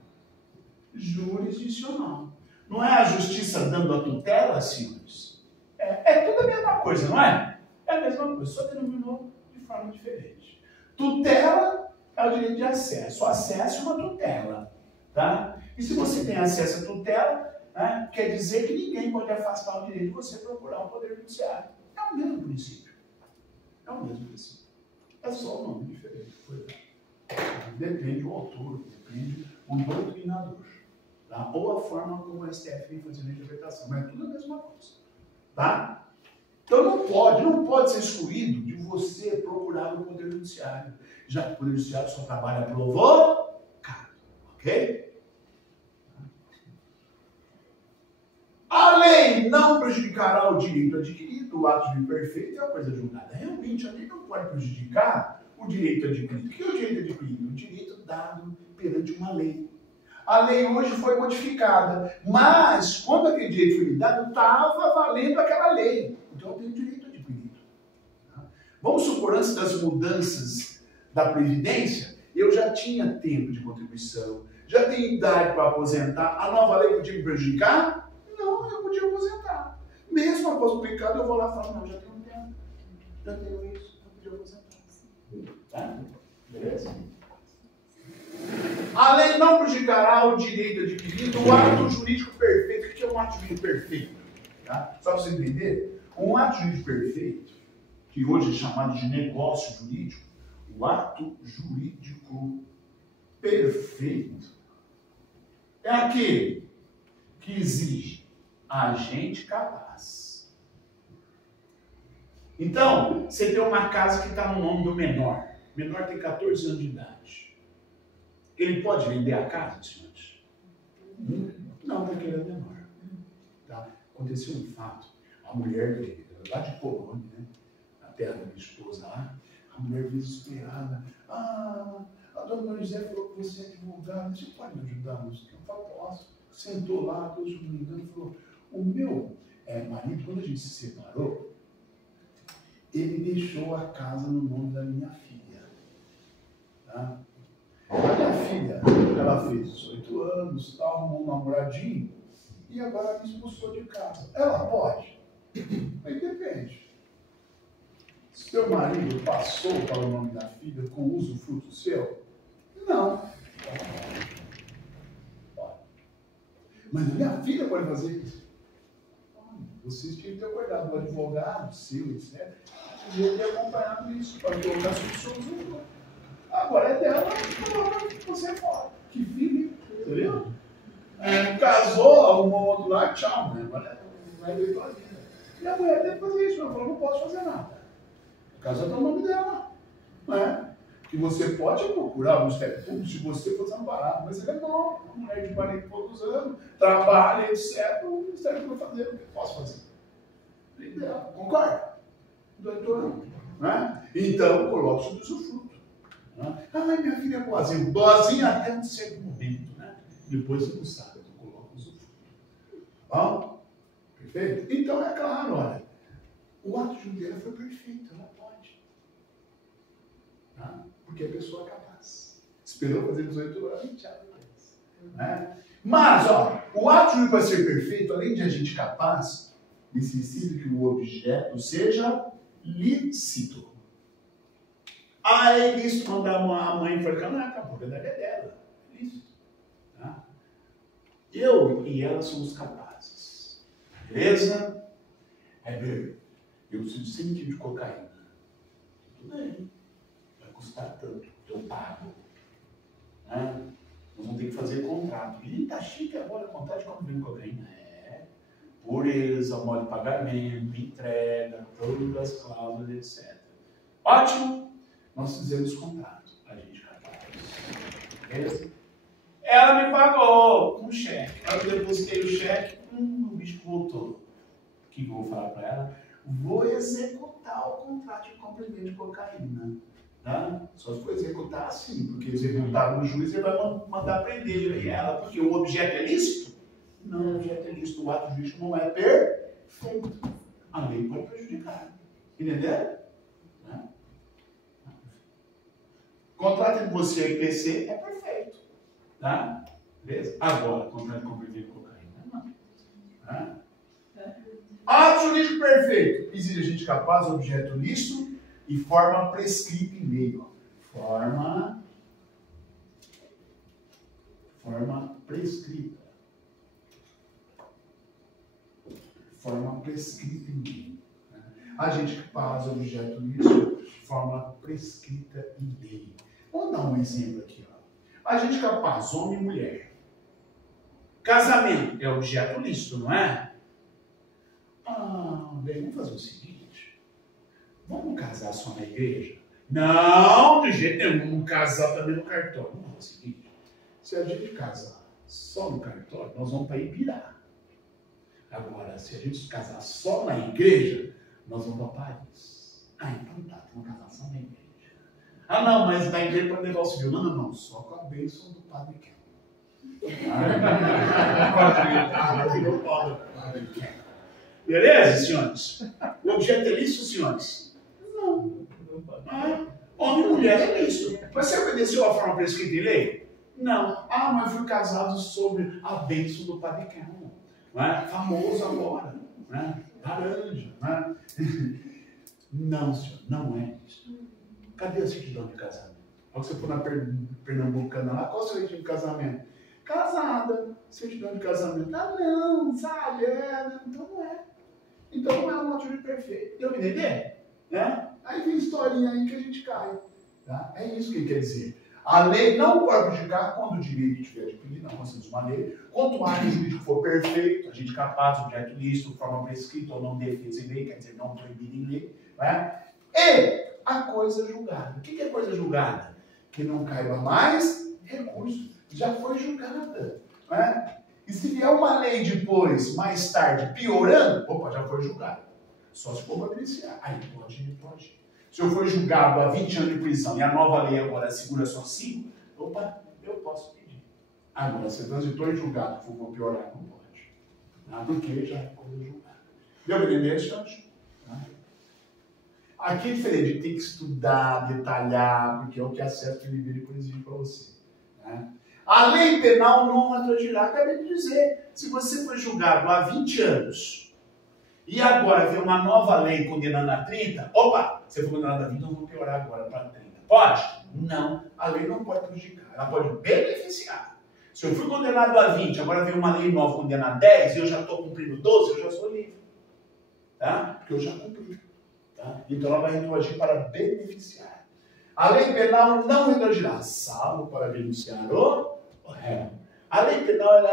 jurisdicional. Não é a justiça dando a tutela, senhores? É tudo a mesma coisa, não é? É a mesma coisa, só denominou de forma diferente. Tutela é o direito de acesso. O acesso é uma tutela. Tá? E se você tem acesso à tutela, né, quer dizer que ninguém pode afastar o direito de você procurar o Poder Judiciário. É o mesmo princípio. É o mesmo princípio. É só um nome diferente. Depende do autor, depende do doutrinador. Tá? Ou a forma como o STF vem fazendo a interpretação, mas é tudo a mesma coisa. Tá? Então não pode ser excluído de você procurar no Poder Judiciário, já que o Poder Judiciário só trabalha provocado, ok? A lei não prejudicará o direito adquirido, o ato de perfeito é uma coisa julgada. Realmente, a lei não pode prejudicar o direito adquirido. O que é o direito adquirido? O direito dado perante uma lei. A lei hoje foi modificada, mas quando aquele direito foi me dado, estava valendo aquela lei. Então eu tenho direito adquirido. Vamos supor, antes das mudanças da Previdência, eu já tinha tempo de contribuição, já tenho idade para aposentar. A nova lei podia me prejudicar? Não, eu podia aposentar. Mesmo após publicado, eu vou lá e falo, não, já tenho tempo, já tenho isso, eu podia aposentar. Tá? Beleza? A lei não prejudicará o direito adquirido, o ato jurídico perfeito. O que é um ato jurídico perfeito? Tá? Só para você entender, um ato jurídico perfeito, que hoje é chamado de negócio jurídico, o ato jurídico perfeito é aquele que exige agente capaz. Então, você tem uma casa que está no nome do menor. O menor tem 14 anos de idade. Ele pode vender a casa, senhores? Não, porque ele é menor. Tá? Aconteceu um fato. A mulher dele, lá de Polônia, né? Na terra da minha esposa lá, a mulher desesperada. Ah, a dona Maria José falou que você é advogado, você pode me ajudar nisso? Eu falei, posso. Sentou lá, Deus me engano, e falou, o meu marido, quando a gente se separou, ele deixou a casa no nome da minha filha. Tá? A minha filha, ela fez 18 anos, tal, arrumou um namoradinho, e agora me expulsou de casa. Ela pode? Aí depende. Se teu marido passou para o nome da filha com usufruto seu, não. Pode. Mas a minha filha pode fazer isso? Vocês tinham que ter cuidado, o advogado seu, etc. Devia ter acompanhado isso, para colocar sobre o seu usufruto. Agora é dela, você é fora. Que filho, entendeu? Casou, arrumou outro lá, tchau, né? Agora vai ver tua vida. E a mulher tem que fazer isso, ela falou, não posso fazer nada. A casa está no nome dela. Não é? Que você pode procurar no Ministério Público se você for desamparado, mas ele é novo, uma mulher de 40 e poucos anos, trabalha, etc. O Ministério Público vai fazer o que eu posso fazer. Concorda? Doutor, né? Então, coloque sobre o usufruto. Ah, minha filha é boazinha. Boazinha até um certo momento, né? Depois você não sabe, eu coloco o usufruto. Bom? Perfeito? Então, é claro, olha, o ato judicial foi perfeito, ela pode. Tá? Porque a pessoa é capaz. Esperou fazer 18 anos e tchau. Né? Mas, ó, o ato jurídico vai ser perfeito, além de agente capaz, necessita que o objeto seja lícito. Ah, é lícito mandar a mãe enforcar? Não, a propriedade é dela. É lícito. Tá? Eu e ela somos capazes. Beleza? É ver. Eu preciso de 100 quilos de cocaína. Tudo bem. Vai custar tanto. Eu pago. Né? Nós vamos ter que fazer contrato. E tá chique agora, contrato de compra de cocaína. Pureza, modo de pagamento, entrega, todas as cláusulas, etc. Ótimo! Nós fizemos contrato. A gente capaz. Beleza? Ela me pagou com cheque. Eu depositei o cheque, o bicho voltou. O que eu vou falar para ela? Vou executar o contrato de compra de cocaína. Tá? Só se for executar assim, porque executar no juiz ele vai mandar prender ela, porque o objeto é lícito. Não, o objeto é lícito, o ato jurídico não é perfeito. A lei pode prejudicar. Entenderam? Né? Contrato entre você e IPC é perfeito. Tá? Beleza? Agora, contrato de compra de cocaína, não. Tá? Ato jurídico perfeito. Exige agente capaz, objeto lícito e forma prescrita em lei. Forma prescrita. Forma prescrita em lei. Agente capaz, objeto lícito, forma prescrita em lei. Vamos dar um exemplo aqui. Ó. Agente capaz, homem e mulher. Casamento é objeto lícito, não é? Bem, vamos fazer o seguinte. Vamos casar só na igreja? Não, de jeito nenhum. Vamos casar também no cartório. Vamos fazer o seguinte. Se a gente casar só no cartório, nós vamos para Ibirá. Agora, se a gente casar só na igreja, nós vamos para Paris. Então tá, vamos casar só na igreja. Não, mas na igreja para levar o civil. Não, só com a bênção do padre Ken. Beleza, senhores? O objeto é lícito, senhores? Não. Homem e mulher é lícito. Mas você obedeceu a forma prescrita em lei? Não. Mas eu fui casado sob a bênção do padre Ken. Não é? Famoso agora. Não é? Laranja. Não é? Não, senhor, não é isso. Cadê a certidão de casamento? Olha que você for na Pernambucana lá, qual é o seu regime de casamento? Casada, certidão de casamento. Não, sabe? Então não é. Então não é uma atitude perfeita. Deu pra entender? Né? Aí vem historinha aí que a gente cai. Tá? É isso que ele quer dizer. A lei não pode prejudicar quando o direito estiver adquirido, não consideramos uma lei. Quanto o ato jurídico for perfeito, a gente capaz, objeto lícito, forma prescrita ou não defesa em lei, quer dizer, não proibida em lei. Né? E a coisa julgada. O que é coisa julgada? Que não caiba mais recurso. Já foi julgada. Né? E se vier uma lei depois, mais tarde, piorando, já foi julgada. Só se for para beneficiar. Aí pode. Se eu for julgado a 20 anos de prisão e a nova lei agora segura só 5, eu posso pedir. Agora, se transitor e julgado for piorar, não pode. Porque já é coisa julgada. Deu para entender, senhores? Aqui é diferente, tem que estudar, detalhar, porque é o que acesso que ele veio exige para você. Né? A lei penal não retroagirá. Acabei de dizer, se você foi julgado há 20 anos e agora vem uma nova lei condenando a 30, você foi condenado a 20, não vou piorar agora para 30. Pode? Não, a lei não pode prejudicar, ela pode beneficiar. Se eu fui condenado a 20, agora vem uma lei nova condenando a 10 e eu já estou cumprindo 12, eu já sou livre. Tá? Porque eu já cumpri. Tá? Então ela vai retroagir para beneficiar. A lei penal não retroagirá, salvo para beneficiar o réu. A lei penal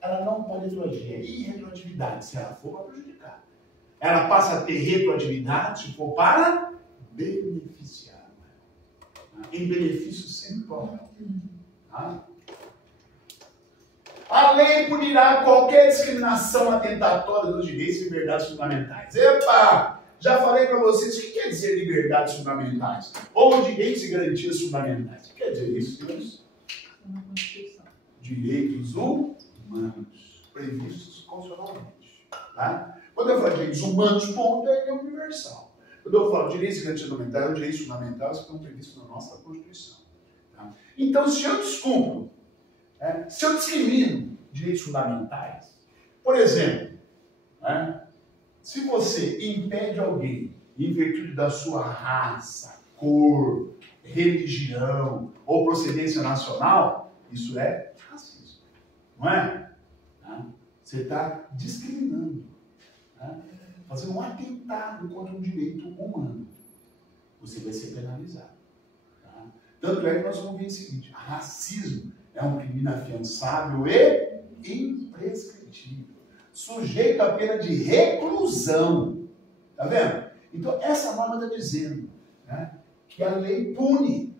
ela não pode retroagir, é irretroatividade, se ela for para prejudicar. Ela passa a ter retroatividade se for para beneficiar. Em benefício sempre ao réu. Tá? A lei punirá qualquer discriminação atentatória dos direitos e liberdades fundamentais. Epa! Já falei para vocês o que quer dizer liberdades fundamentais. Ou direitos e garantias fundamentais. O que quer dizer isso, senhores? Direitos humanos, previstos constitucionalmente. Tá? Quando eu falo de direitos humanos, ponto, ele é universal. Quando eu falo de direitos e garantias fundamentais, os direitos fundamentais que estão previstos na nossa Constituição. Tá? Então, se eu descumpro, se eu discrimino direitos fundamentais, por exemplo, se você impede alguém, em virtude da sua raça, cor, religião ou procedência nacional, isso é racismo. Não é? Você está discriminando, fazendo um atentado contra um direito humano. Você vai ser penalizado. Tanto é que nós vamos ver o seguinte: racismo é um crime inafiançável e imprescritível, sujeito à pena de reclusão. Está vendo? Então, essa norma está dizendo que a lei pune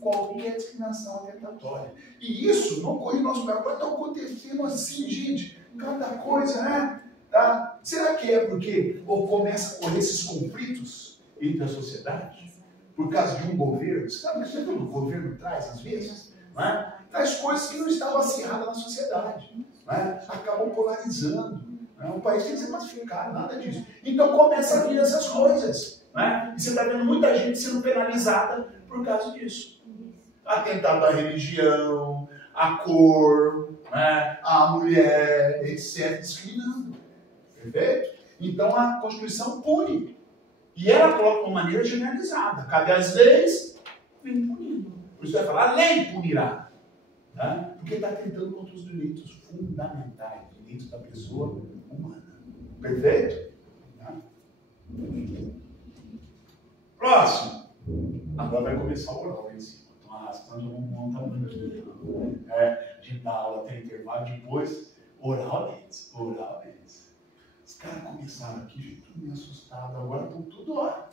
qualquer discriminação atentatória. E isso não ocorre no nosso país. Pode estar acontecendo assim, gente, cada coisa, Tá? Será que é porque começa a ocorrer esses conflitos entre a sociedade? Por causa de um governo? Sabe o que o governo traz, às vezes? Traz coisas que não estavam acirradas na sociedade. Acabam polarizando. O país tem que ser pacificado, nada disso. Então começa a vir essas coisas. E você está vendo muita gente sendo penalizada por causa disso. Atentado à religião, à cor, à mulher, etc. Discriminando. Perfeito? Então a Constituição pune. E ela coloca de uma maneira generalizada. Cabe às leis, vem punindo. Por isso vai falar, a lei punirá. Porque está tentando contra os direitos fundamentais, direitos da pessoa humana. Perfeito? Próximo. Agora vai começar o oral em cima. Estão arrastando, já vamos montar muito aqui. de dar aula até intervalo, depois oralmente. Os caras começaram aqui, gente, tudo meio assustado, agora estão tudo, ó,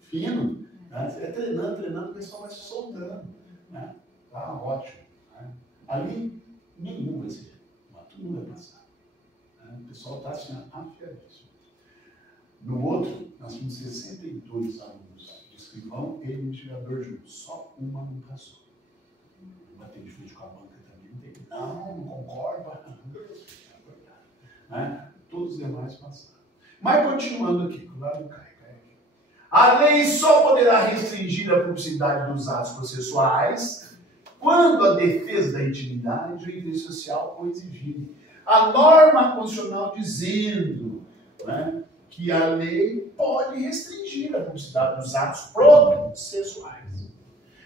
fino. Né? Você vai treinando, o pessoal vai se soltando. Né? Tá ótimo. Né? Ali, nenhum vai ser, mas tudo vai passar. Né? O pessoal está assim, afiadíssimo. No outro, nós tínhamos 62 alunos de escrivão e investigador juntos. Só uma não passou. Bater de frente com a banca também não tem. Não concordo. Né? Todos os demais passaram. Mas continuando aqui, cuidado, cai aqui. A lei só poderá restringir a publicidade dos atos processuais quando a defesa da intimidade ou interesse social o exigirem. A norma constitucional dizendo, né, que a lei pode restringir a publicidade dos atos processuais.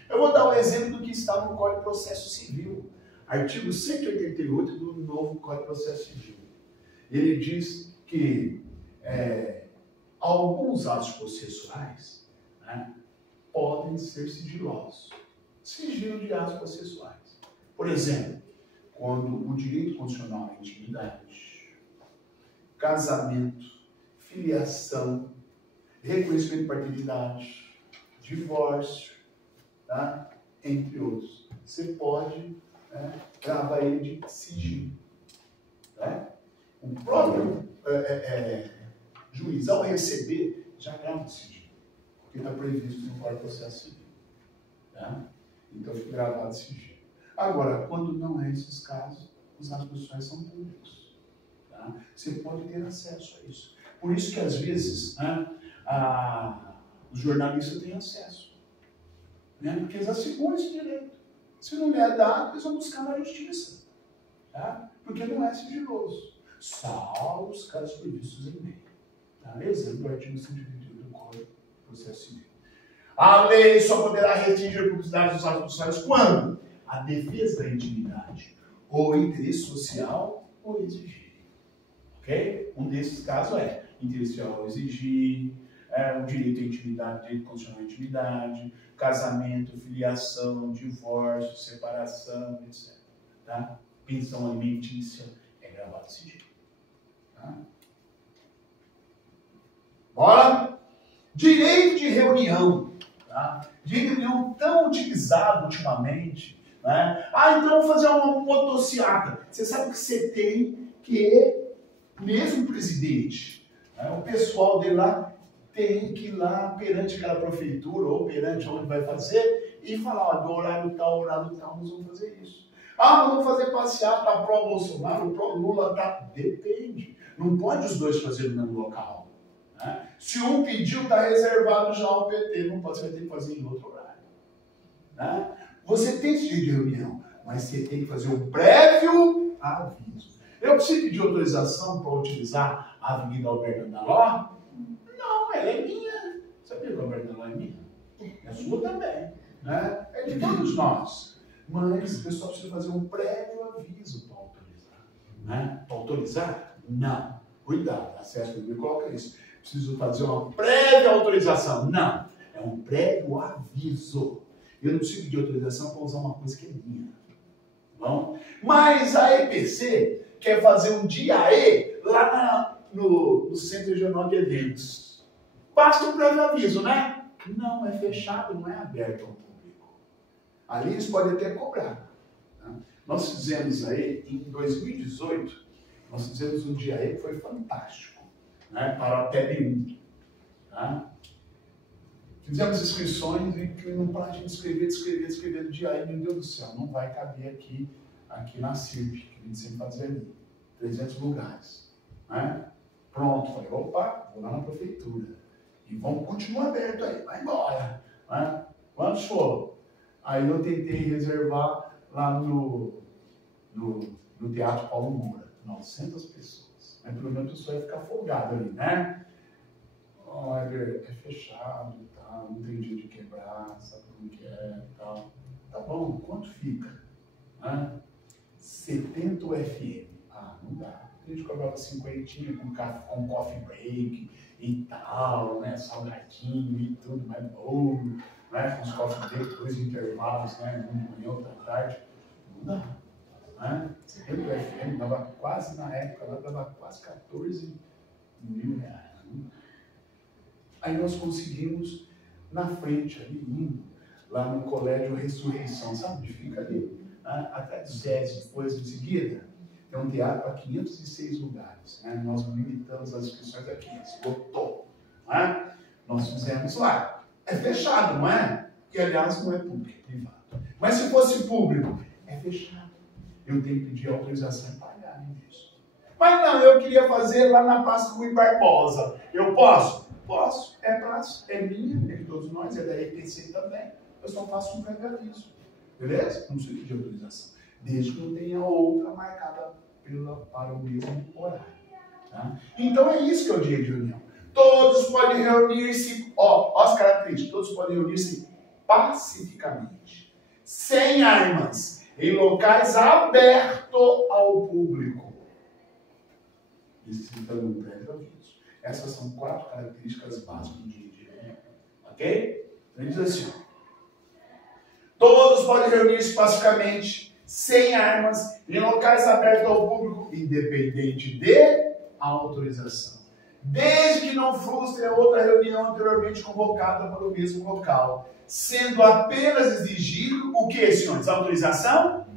Eu vou dar um exemplo do que está no Código de Processo Civil, artigo 188 do novo Código de Processo Civil. Ele diz que alguns atos processuais, né, podem ser sigilosos. Sigilo de atos processuais. Por exemplo, quando o direito constitucional é intimidade, casamento, filiação, reconhecimento de paternidade, divórcio, tá? Entre outros. Você pode, né, gravar ele de sigilo. Né? O próprio juiz, ao receber, já grava de sigilo, porque está previsto no Código de Processo Civil. Tá? Então fica gravado de sigilo. Agora, quando não é esses casos, os atos processuais são públicos. Tá? Você pode ter acesso a isso. Por isso que, às vezes, né, os jornalistas têm acesso. Né, porque eles asseguram esse direito. Se não lhe é dado, eles vão buscar na justiça. Tá? Porque não é sigiloso. Salvo os casos previstos em lei. Tá? Exemplo do artigo 128 do Código de Processo Civil. A lei só poderá restringir a publicidade dos atos processuais quando a defesa da intimidade ou interesse social o exigir. Ok? Um desses casos é interesse social exigir, o direito à intimidade, direito constitucional à intimidade, casamento, filiação, divórcio, separação, etc. Tá? Pensão alimentícia é gravado sigilo. Tá? Bora? Direito de reunião. Tá? Direito de reunião tão utilizado ultimamente. Né? Então vou fazer uma motociata. Você sabe que você tem que, mesmo o presidente, né, o pessoal dele lá tem que ir lá perante aquela prefeitura ou perante onde vai fazer e falar, ó, do horário tal, nós vamos fazer isso. Nós vamos fazer passeata pró-Bolsonaro, pró-Lula, tá? Depende. Não pode os dois fazer no mesmo local. Né? Se um pediu, está reservado já ao PT, não pode, você vai ter que fazer em outro horário. Né? Você tem esse direito de reunião, mas você tem que fazer um prévio aviso. Eu preciso pedir autorização para utilizar a Avenida Alberto Andaló? Não, ela é minha. Sabia que a Alberto Andaló é minha? É sua também. Né? É de todos nós. Mas o pessoal precisa fazer um prévio aviso para autorizar. Né? Para autorizar? Não. Cuidado, acesso público coloca isso. Preciso fazer uma prévia autorização. Não. É um prévio aviso. Eu não preciso de autorização para usar uma coisa que é minha. Bom? Mas a EPC quer fazer um DIAE lá no Centro Regional de Eventos. Basta um prévio aviso, né? Não, é fechado, não é aberto ao público. Ali eles podem até cobrar. Tá? Nós fizemos aí, em 2018, nós fizemos um DIAE que foi fantástico, né? Para a TEB1. Tá? Fizemos inscrições e não para a gente escrever no DIAE, meu Deus do céu, não vai caber aqui na CIRP, que a gente sempre fazia ali. 300 lugares. Né? Pronto, falei, opa, vou lá na prefeitura. E vamos continuar aberto aí, vai embora. Né? Quantos foram? Aí eu tentei reservar lá no Teatro Paulo Moura, 900 pessoas. Aí pelo menos a pessoa ia ficar folgada ali, né? Olha, é fechado e tal, não tem jeito de quebrar, sabe como que é e tal. Tá bom, quanto fica? Né? 70 UFM. Ah, não dá. A gente cobrava 50 com coffee break e tal, né? Salgadinho e tudo, mais bolo, né? Com os coffee break, 2 intervalos, né? Um de manhã, outra à tarde. Não dá. Né? Você lembra do FM? Dava quase, na época, lá dava quase 14 mil reais. Né? Aí nós conseguimos, na frente ali, indo, lá no Colégio Ressurreição, sabe onde fica ali? Até de 10 depois, em seguida, tem um teatro para 506 lugares. Né? Nós limitamos as inscrições a 500, botou. Né? Nós fizemos lá. É fechado, não é? Que, aliás, não é público, é privado. Mas se fosse público, é fechado. Eu tenho que pedir autorização e pagar isso. Mas não, eu queria fazer lá na Praça Rui Barbosa. Eu posso? Posso. É praça, é minha, é de todos nós, é da EPC também. Eu só faço um prévio aviso. Beleza? Não precisa pedir autorização. Desde que eu tenha outra marcada para o mesmo horário. Tá? Então é isso que é o dia de reunião. Todos podem reunir-se, ó as características, todos podem reunir-se pacificamente, sem armas, em locais abertos ao público. Necessitando um prévio aviso. Essas são 4 características básicas do dia de reunião. Ok? Ele diz assim, ó. Todos podem reunir-se pacificamente, sem armas, em locais abertos ao público, independente de autorização. Desde que não frustre a outra reunião anteriormente convocada para o mesmo local, sendo apenas exigido o que, senhores? Autorização?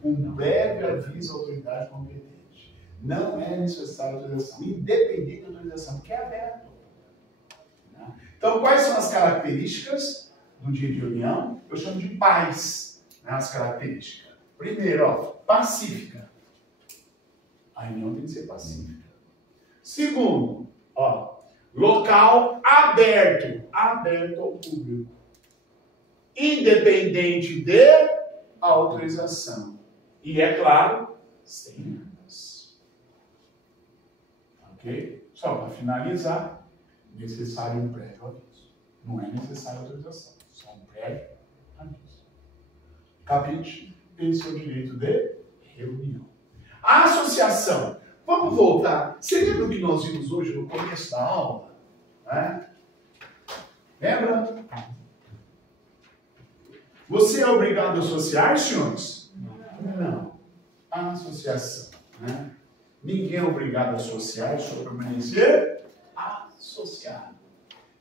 Um breve aviso à autoridade competente. Não é necessária autorização, independente da autorização, porque é aberto. Então, quais são as características do dia de reunião? Eu chamo de paz, né, as características. Primeiro, ó, pacífica. A reunião tem que ser pacífica. Segundo, ó, local aberto ao público, independente de autorização. E, é claro, sem armas. Ok? Só para finalizar, necessário um prévio aviso. Não é necessário autorização, só um prévio aviso. Capite? Esse é o direito de reunião. A associação. Vamos voltar. Você lembra o que nós vimos hoje no começo da aula? Né? Lembra? Você é obrigado a associar, senhores? Não. A associação. Né? Ninguém é obrigado a associar, só permanecer associado.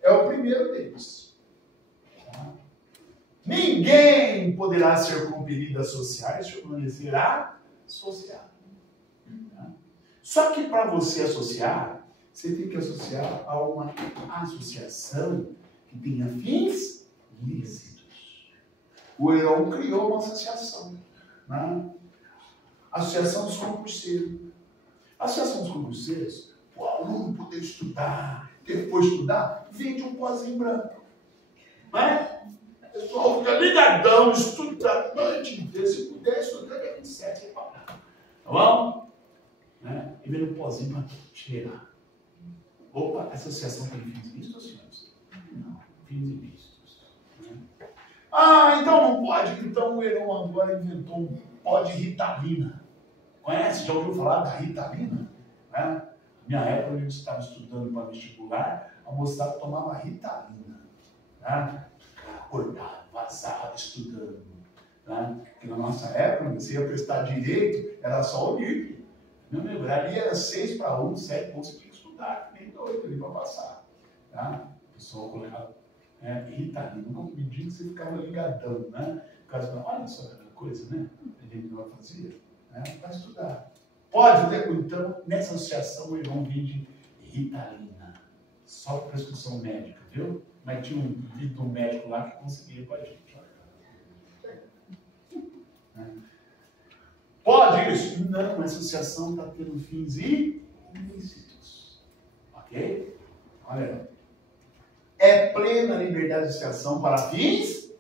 É o primeiro deles. Tá? Ninguém poderá ser compelido a associar, só permanecer associado. Só que para você associar, você tem que associar a uma associação que tenha fins lícitos. O Heron criou uma associação, né? Associação dos Concurseiros. A Associação dos Concurseiros, o aluno poder estudar, depois estudar, vende um pozinho branco. Né? O pessoal fica ligadão, estudando a noite inteira. Se puder estudar, é 27, tá bom? Né? E vem um pozinho para cheirar. Opa, essa associação tem fins lícitos, senhores? Não, fins ilícitos. Né? Ah, então não pode? Então o Heron agora inventou um pó de Ritalina. Conhece? Já ouviu falar da Ritalina? Né? Na minha época, eu estava estudando para vestibular, a moçada tomava Ritalina. Né? Acordado, vazado, estudando. Né? Porque na nossa época, você ia prestar direito, era só o livro. Não lembro, ali era 6 para 1, 7 pontos, você tinha que estudar, que nem doido ali para passar. Tá? O pessoal colocava Ritalina, não pedindo que você ficava ligadão, né? Por causa da, olha só a coisa, né? A gente não fazia, né? Para estudar. Pode, né? Então, nessa associação, o Heron vende Ritalina, só para prescrição médica, viu? Mas tinha um vídeo do médico lá que conseguia com a gente. Pode isso? Não, a associação está tendo fins ilícitos. Ok? Olha, é plena liberdade de associação para fins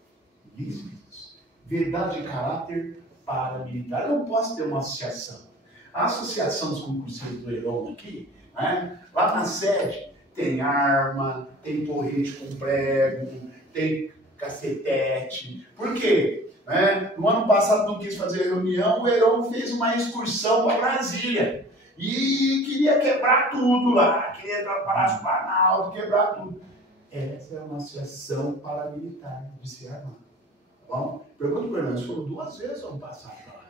lícitos. Verdade de caráter paramilitar. Eu não posso ter uma associação. A associação dos concurseiros do Heron aqui, né, lá na sede, tem arma, tem porrete com prego, tem cacetete. Por quê? Né? No ano passado não quis fazer reunião, o Heron fez uma excursão para Brasília e queria quebrar tudo lá, queria entrar para Palácio Planalto, quebrar tudo. Essa é uma associação paramilitar de se armar. Tá bom? Pergunta para o Fernando, foram 2 vezes ano passado lá.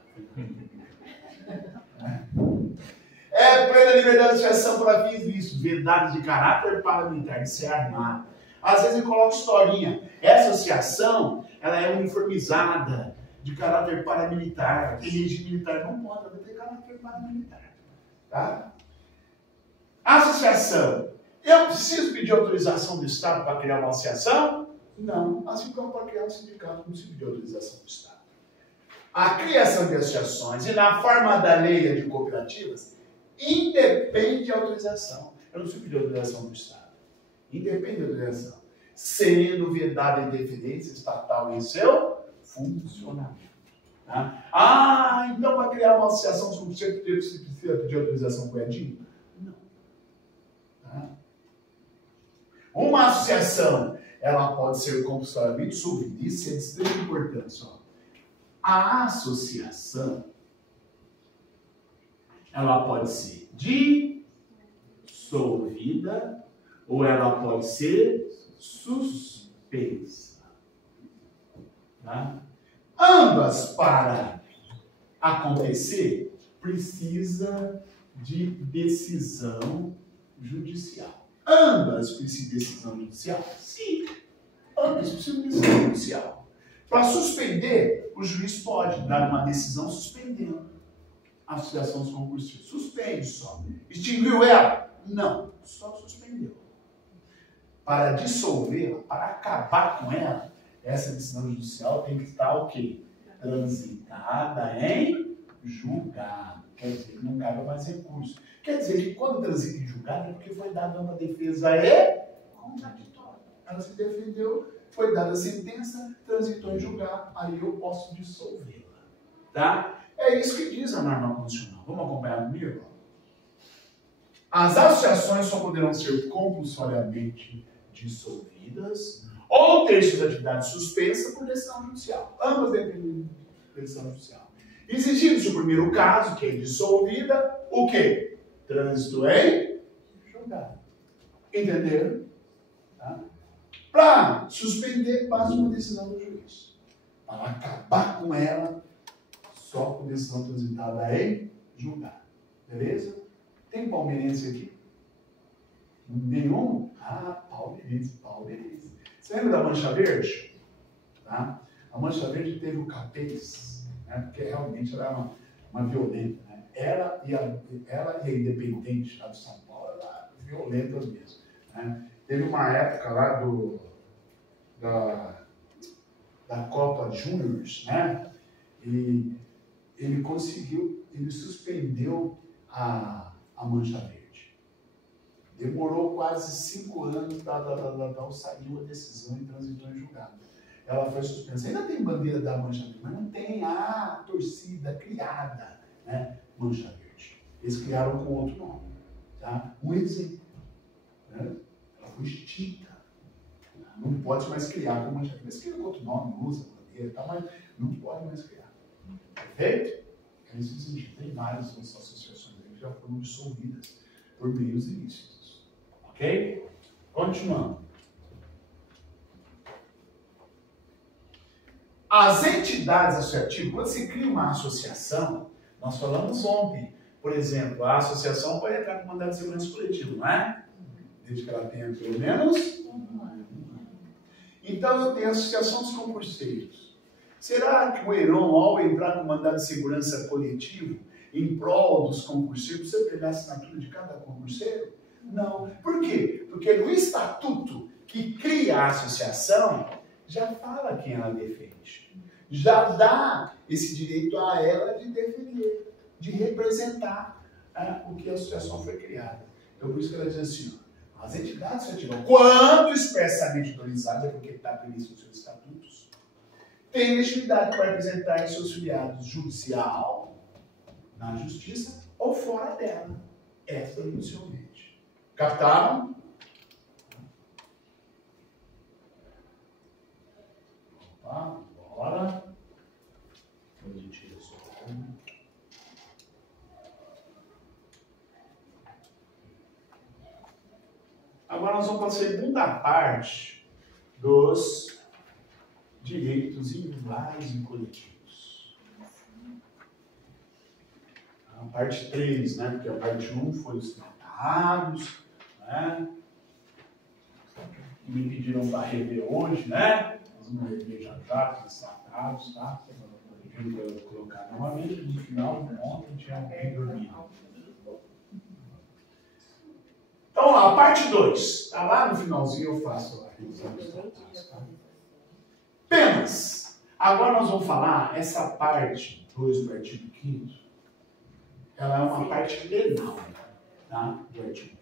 É plena liberdade de associação para fins vistos, vedados de caráter paramilitar, de ser armado. Às vezes ele coloca historinha. Essa associação, ela é uniformizada, de caráter paramilitar. Tem regime militar, não pode, ela tem caráter paramilitar. Tá? Associação. Eu preciso pedir autorização do Estado para criar uma associação? Não. Assim como para criar um sindicato, não precisa pedir autorização do Estado. A criação de associações e na forma da lei de cooperativas independe de autorização. Eu não preciso pedir autorização do Estado. Independe de autorização. Sendo vedada a interferência estatal em seu funcionamento. Tá? Ah, então para criar uma associação você precisa pedir autorização para o Edinho? Não. Tá? Uma associação, ela pode ser compulsoriamente dissolvida. Isso é de extrema importância. Ó. A associação, ela pode ser dissolvida ou ela pode ser suspensa. Tá? Ambas, para acontecer, precisa de decisão judicial. Ambas precisam de decisão judicial? Sim. Ambas precisam de decisão judicial. Para suspender, o juiz pode dar uma decisão suspendendo a associação dos concurseiros. Suspende só. Extinguiu ela? Não. Só suspendeu. Para dissolvê-la, para acabar com ela, essa decisão judicial tem que estar o quê? Transitada em julgado. Quer dizer que não cabe mais recurso. Quer dizer que quando transita em julgado é porque foi dada uma defesa contraditória. Ela se defendeu, foi dada a sentença, transitou em julgado, aí eu posso dissolvê-la. Tá? É isso que diz a norma constitucional. Vamos acompanhar comigo? As associações só poderão ser compulsoriamente dissolvidas ou ter suas atividades suspensas por decisão judicial. Ambas dependem de decisão judicial. Exigindo-se o primeiro caso, que é dissolvida, o quê? Trânsito em julgado. Entenderam? Tá? Para suspender, basta uma decisão do juiz. Para acabar com ela, só com decisão transitada em julgado. Beleza? Tem palmeirense aqui? Nenhum? Ah, palmeirense. Você lembra da Mancha Verde? Tá? A Mancha Verde teve o Capês, né? Porque realmente ela era uma violenta. Né? Ela e a Independente lá de São Paulo, ela violentas mesmo. Né? Teve uma época lá da Copa Juniors, né? E ele suspendeu a Mancha Verde. Demorou quase 5 anos, saiu a decisão e transitou em julgado. Ela foi suspensa. Ainda tem bandeira da Mancha Verde, mas não tem a torcida criada, né? Mancha Verde. Eles criaram com outro nome. Tá? Um exemplo. Né? Ela foi extinta. Não pode mais criar com Mancha Verde. Eles criam com outro nome, usa bandeira e tal, mas não pode mais criar. Perfeito? É isso que existe. Tem várias outras associações que já foram dissolvidas por meios ilícitos. Ok? Continuando. As entidades associativas, quando se cria uma associação, nós falamos ontem, por exemplo, a associação pode entrar com mandado de segurança coletivo, não é? Desde que ela tenha pelo menos um ano. Então eu tenho a associação dos concurseiros. Será que o Heron, ao entrar com mandado de segurança coletivo, em prol dos concurseiros, precisa pegar a assinatura de cada concurseiro? Não. Por quê? Porque no estatuto que cria a associação, já fala quem ela defende. Já dá esse direito a ela de defender, de representar o que a associação foi criada. Então, por isso que ela diz assim, ó, as entidades associativas, quando expressamente autorizadas, é porque está previsto nos seus estatutos, têm legitimidade para representar em seus filiados judicial, na justiça, ou fora dela, extrajudicialmente. Captaram? Opa, bora. Depois a gente resolve. Agora nós vamos para a segunda parte dos direitos individuais e coletivos. a parte 3, né? Porque a parte 1 foi os tratados, né? Que me pediram para rever hoje, né? Nós vamos rever já os tratados, tá? Eu vou colocar novamente no final, ontem tinha alguém dormindo. Então, lá, a parte 2. Está lá no finalzinho, eu faço a revisão dos tratados, tá? Penas. Agora nós vamos falar, essa parte 2 do artigo 5º, ela é uma parte penal, tá? Do artigo 5º.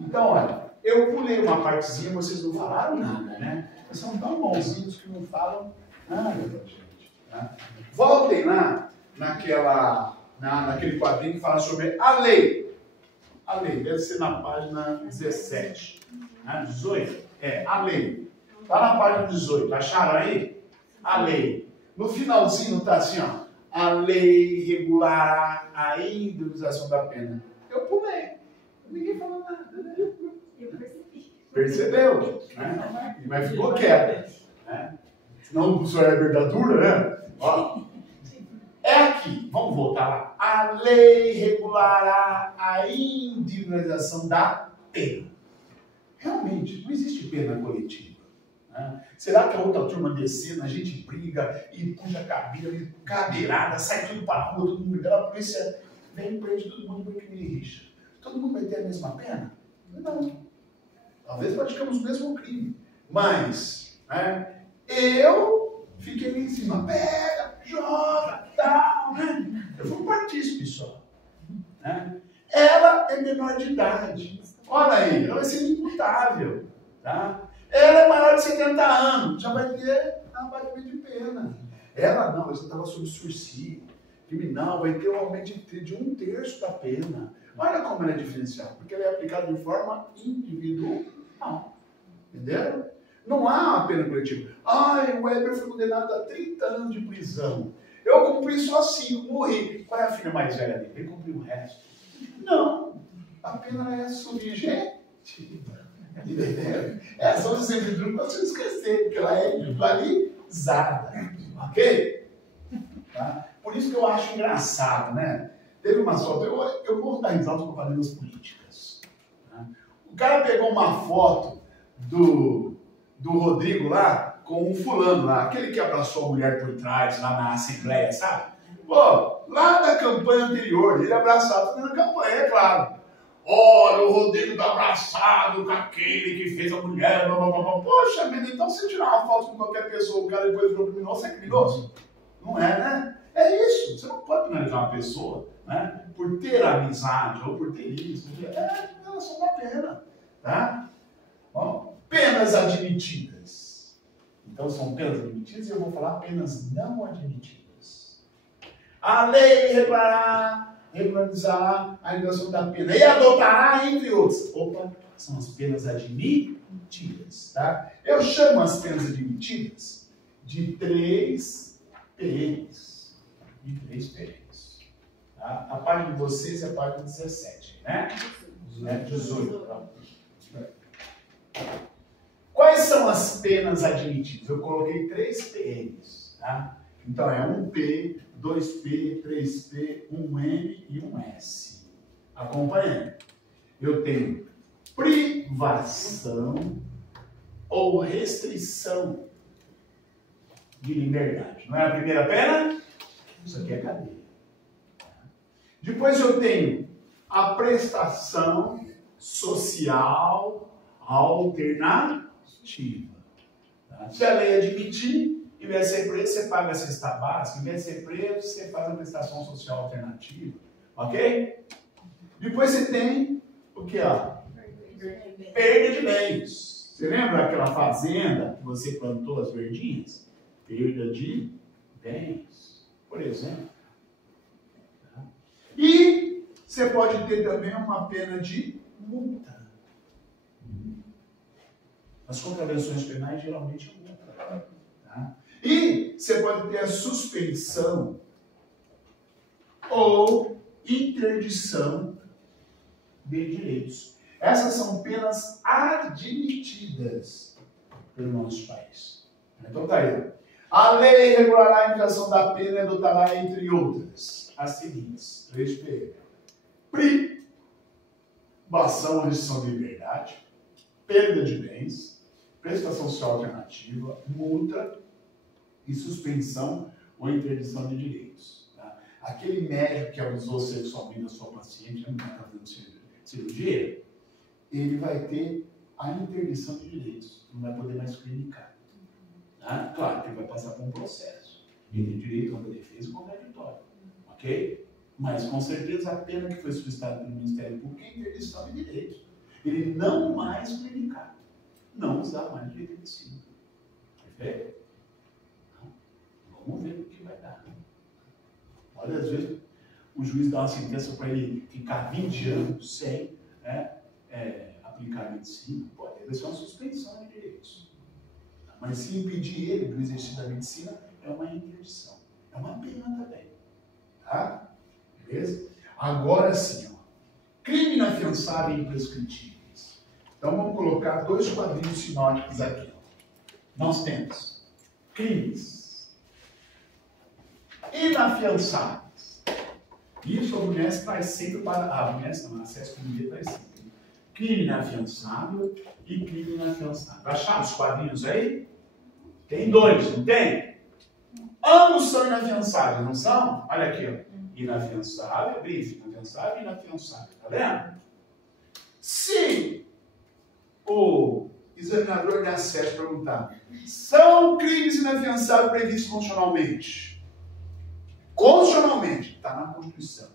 Então, olha, eu pulei uma partezinha, vocês não falaram nada, né? Vocês são tão bonzinhos que não falam nada da gente, tá? Voltem lá naquele quadrinho que fala sobre a lei. A lei, deve ser na página 17. Né? 18? É, a lei. Está na página 18. Acharam aí? A lei. No finalzinho está assim, ó. A lei regulará a indenização da pena. Eu pulei. Ninguém falou nada, né? Eu percebi. Percebeu? Né? Mas ficou quieto. Né? Senão o senhor é verdadura, né? Ó. É aqui, vamos voltar lá. A lei regulará a indenização da pena. Realmente, não existe pena coletiva. Né? Será que a outra turma descendo, a gente briga e puxa a cabelo, cadeirada, sai tudo para a rua, todo mundo brigando, a polícia vem e prende todo mundo porque me rixa. Todo mundo vai ter a mesma pena? Não. Talvez praticamos o mesmo crime. Mas, né, eu fiquei ali em cima, pega, joga, tal, né? Eu fui um partícipe só. Né? Ela é menor de idade. Olha aí, ela vai ser imputável. Tá? Ela é maior de 70 anos, já vai ter abatimento de pena. Ela não, ela estava sob sursi. Criminal vai ter um aumento de 1/3 da pena. Olha como ela é diferenciada, porque ela é aplicada de forma individual. Entenderam? Não há uma pena coletiva. Ai, o Weber foi condenado a 30 anos de prisão. Eu cumpri só 5, morri. Qual é a filha mais velha dele? Ele cumpriu o resto. Não. A pena é subjetiva. Entendeu? É só de sempre duro para você esquecer, porque ela é individualizada. Ok? Tá? Por isso que eu acho engraçado, né? Teve uma foto, eu morro da risada com propagandas políticas. Tá? O cara pegou uma foto do Rodrigo lá com um fulano lá, aquele que abraçou a mulher por trás lá na Assembleia, sabe? Pô, lá da campanha anterior, ele abraçado na campanha, é claro. Olha, o Rodrigo tá abraçado com aquele que fez a mulher, blá, blá, blá. Poxa vida, então se tirar uma foto com qualquer pessoa, o cara depois virou criminoso, é criminoso? Não é, né? É isso, você não pode penalizar uma pessoa, né, por ter amizade ou por ter isso. É relação da pena, tá? Bom, penas admitidas. Então são penas admitidas e eu vou falar penas não admitidas. A lei regularizará a indenização da pena e adotará, entre outros. Opa, são as penas admitidas, tá? Eu chamo as penas admitidas de 3 PNs. De 3 PNs. Tá? A página de vocês é a página 17, né? 18. Tá? Quais são as penas admitidas? Eu coloquei 3 PNs, tá? Então é 1P, 2P, 3P, 1N e 1S. Acompanhando. Eu tenho privação ou restrição de liberdade. Não é a primeira pena? Isso aqui é cadeia. Depois eu tenho a prestação social alternativa. Tá? Se a lei admitir, em vez de ser preso, você paga a cesta básica. Em vez de ser preso, você faz a prestação social alternativa. Ok? Depois você tem o que? Perda de bens. Você lembra aquela fazenda que você plantou as verdinhas? Perda de bens, por exemplo. Tá? E você pode ter também uma pena de multa. As contravenções penais geralmente é multa. Tá? E você pode ter a suspensão ou interdição de direitos. Essas são penas admitidas pelo nosso país. Então tá aí. A lei regulará a aplicação da pena e adotará, entre outras, as seguintes. 3PM. Privação ou restrição de liberdade, perda de bens, prestação social alternativa, multa e suspensão ou interdição de direitos. Tá? Aquele médico que abusou sexualmente da sua paciente, não está fazendo cirurgia, ele vai ter a interdição de direitos, não vai poder mais clinicar. Tá? Claro que ele vai passar por um processo. Ele tem direito a uma defesa e contraditório. Ok? Mas com certeza a pena que foi solicitada pelo Ministério Público é interdição de direitos. Ele não mais clinicar. Não usar mais direito de medicina. Perfeito? Vamos ver o que vai dar. Olha, às vezes o juiz dá uma sentença para ele ficar 20 anos sem aplicar a medicina. Pode ser uma suspensão de direitos. Mas se impedir ele do exercício da medicina, é uma interdição. É uma pena também. Tá? Beleza? Agora sim, ó. Crime inafiançável e imprescritíveis. Então vamos colocar 2 quadrinhos sinóticos aqui. Ó. Nós temos crimes inafiançáveis. Isso a UNES traz sempre para. A UNES não, a acesso comunidade traz sempre. Crime inafiançável e crime inafiançável. Acharam os quadrinhos aí? Tem 2, não tem? Ambos são inafiançáveis, não são? Olha aqui, ó. Inafiançável, brief, inafiançável e inafiançável. Tá vendo? Se o examinador de acesso perguntar, são crimes inafiançáveis previstos constitucionalmente? Constitucionalmente, está na Constituição.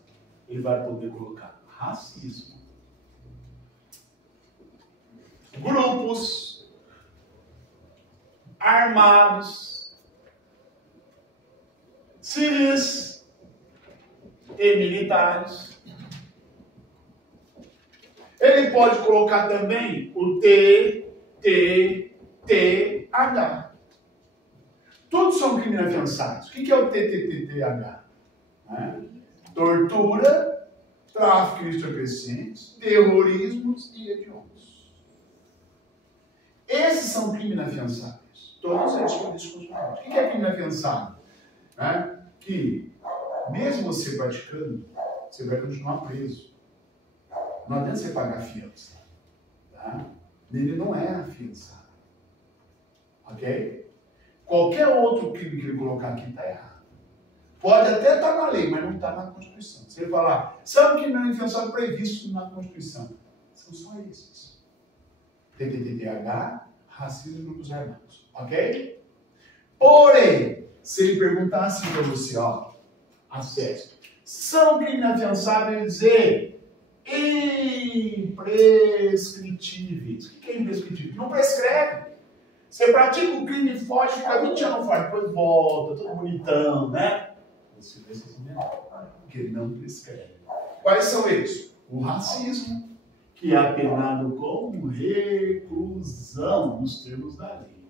Ele vai poder colocar racismo, grupos armados, civis e militares. Ele pode colocar também o TTTH. Todos são crimes inafiançáveis. O que é o TTTH? Tortura, tráfico de entorpecentes, terrorismos e hediondos. Esses são crimes inafiançáveis. Todos eles são discutidos. O que é crime inafiançável? Que mesmo você praticando, você vai continuar preso. Não adianta você pagar fiança. Tá? Ele não é afiançado. Ok? Qualquer outro crime que ele colocar aqui está errado. Pode até estar na lei, mas não está na Constituição. Se ele falar, sabe que não é afiançado previsto na Constituição? São só esses. TTTH, racismo e grupos armados. Ok? Porém, se ele perguntar assim para você, ó, acesso, são crimes inafiançáveis e imprescritíveis. O que é imprescritível? Não prescreve. Você pratica o crime, foge, fica 20 anos fora, depois volta, todo bonitão, né? Você vai ser menor, porque ele não prescreve. Quais são eles? O racismo, que é apenado com reclusão, nos termos da lei.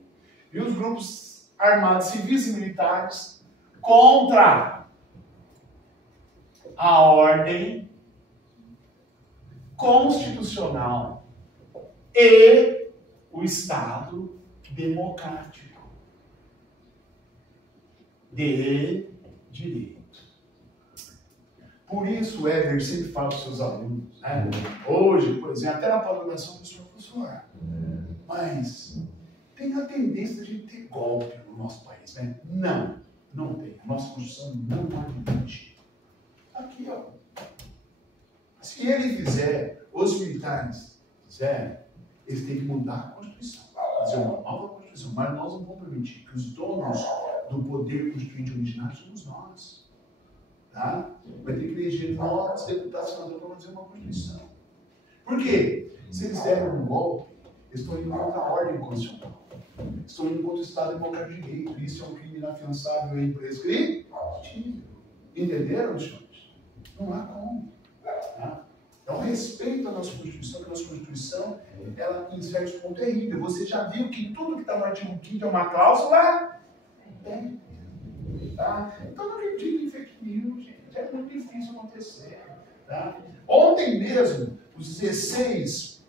E os grupos armados civis e militares contra a ordem constitucional e o Estado democrático de direito. Por isso, o Éder sempre fala para os seus alunos, né? Hoje, por exemplo, até na pós-graduação, professor, mas tem a tendência de ter golpe no nosso país, né? Não, não tem. A nossa Constituição não admite. Aqui, ó. Se ele fizer, os militares fizerem, eles têm que mudar a Constituição, fazer uma nova Constituição, mas nós não vamos permitir que os donos do poder constituinte originário somos nós. Tá? Vai ter que eleger nós, deputados, senadores, para fazer uma Constituição. Por quê? Se eles derem um golpe, eles estão indo contra a ordem constitucional. Estão indo contra o Estado Democrático de Direito. Isso é um crime inafiançável e imprescritível. Entenderam, senhores? Não há como. Tá? Então, respeito à nossa Constituição, que a nossa Constituição, ela, em certos pontos, é rígida. Você já viu que tudo que está no artigo 5º é uma cláusula? Tem. Tá? Então, não acredite em fake news, gente. É muito difícil acontecer. Tá? Ontem mesmo, os 16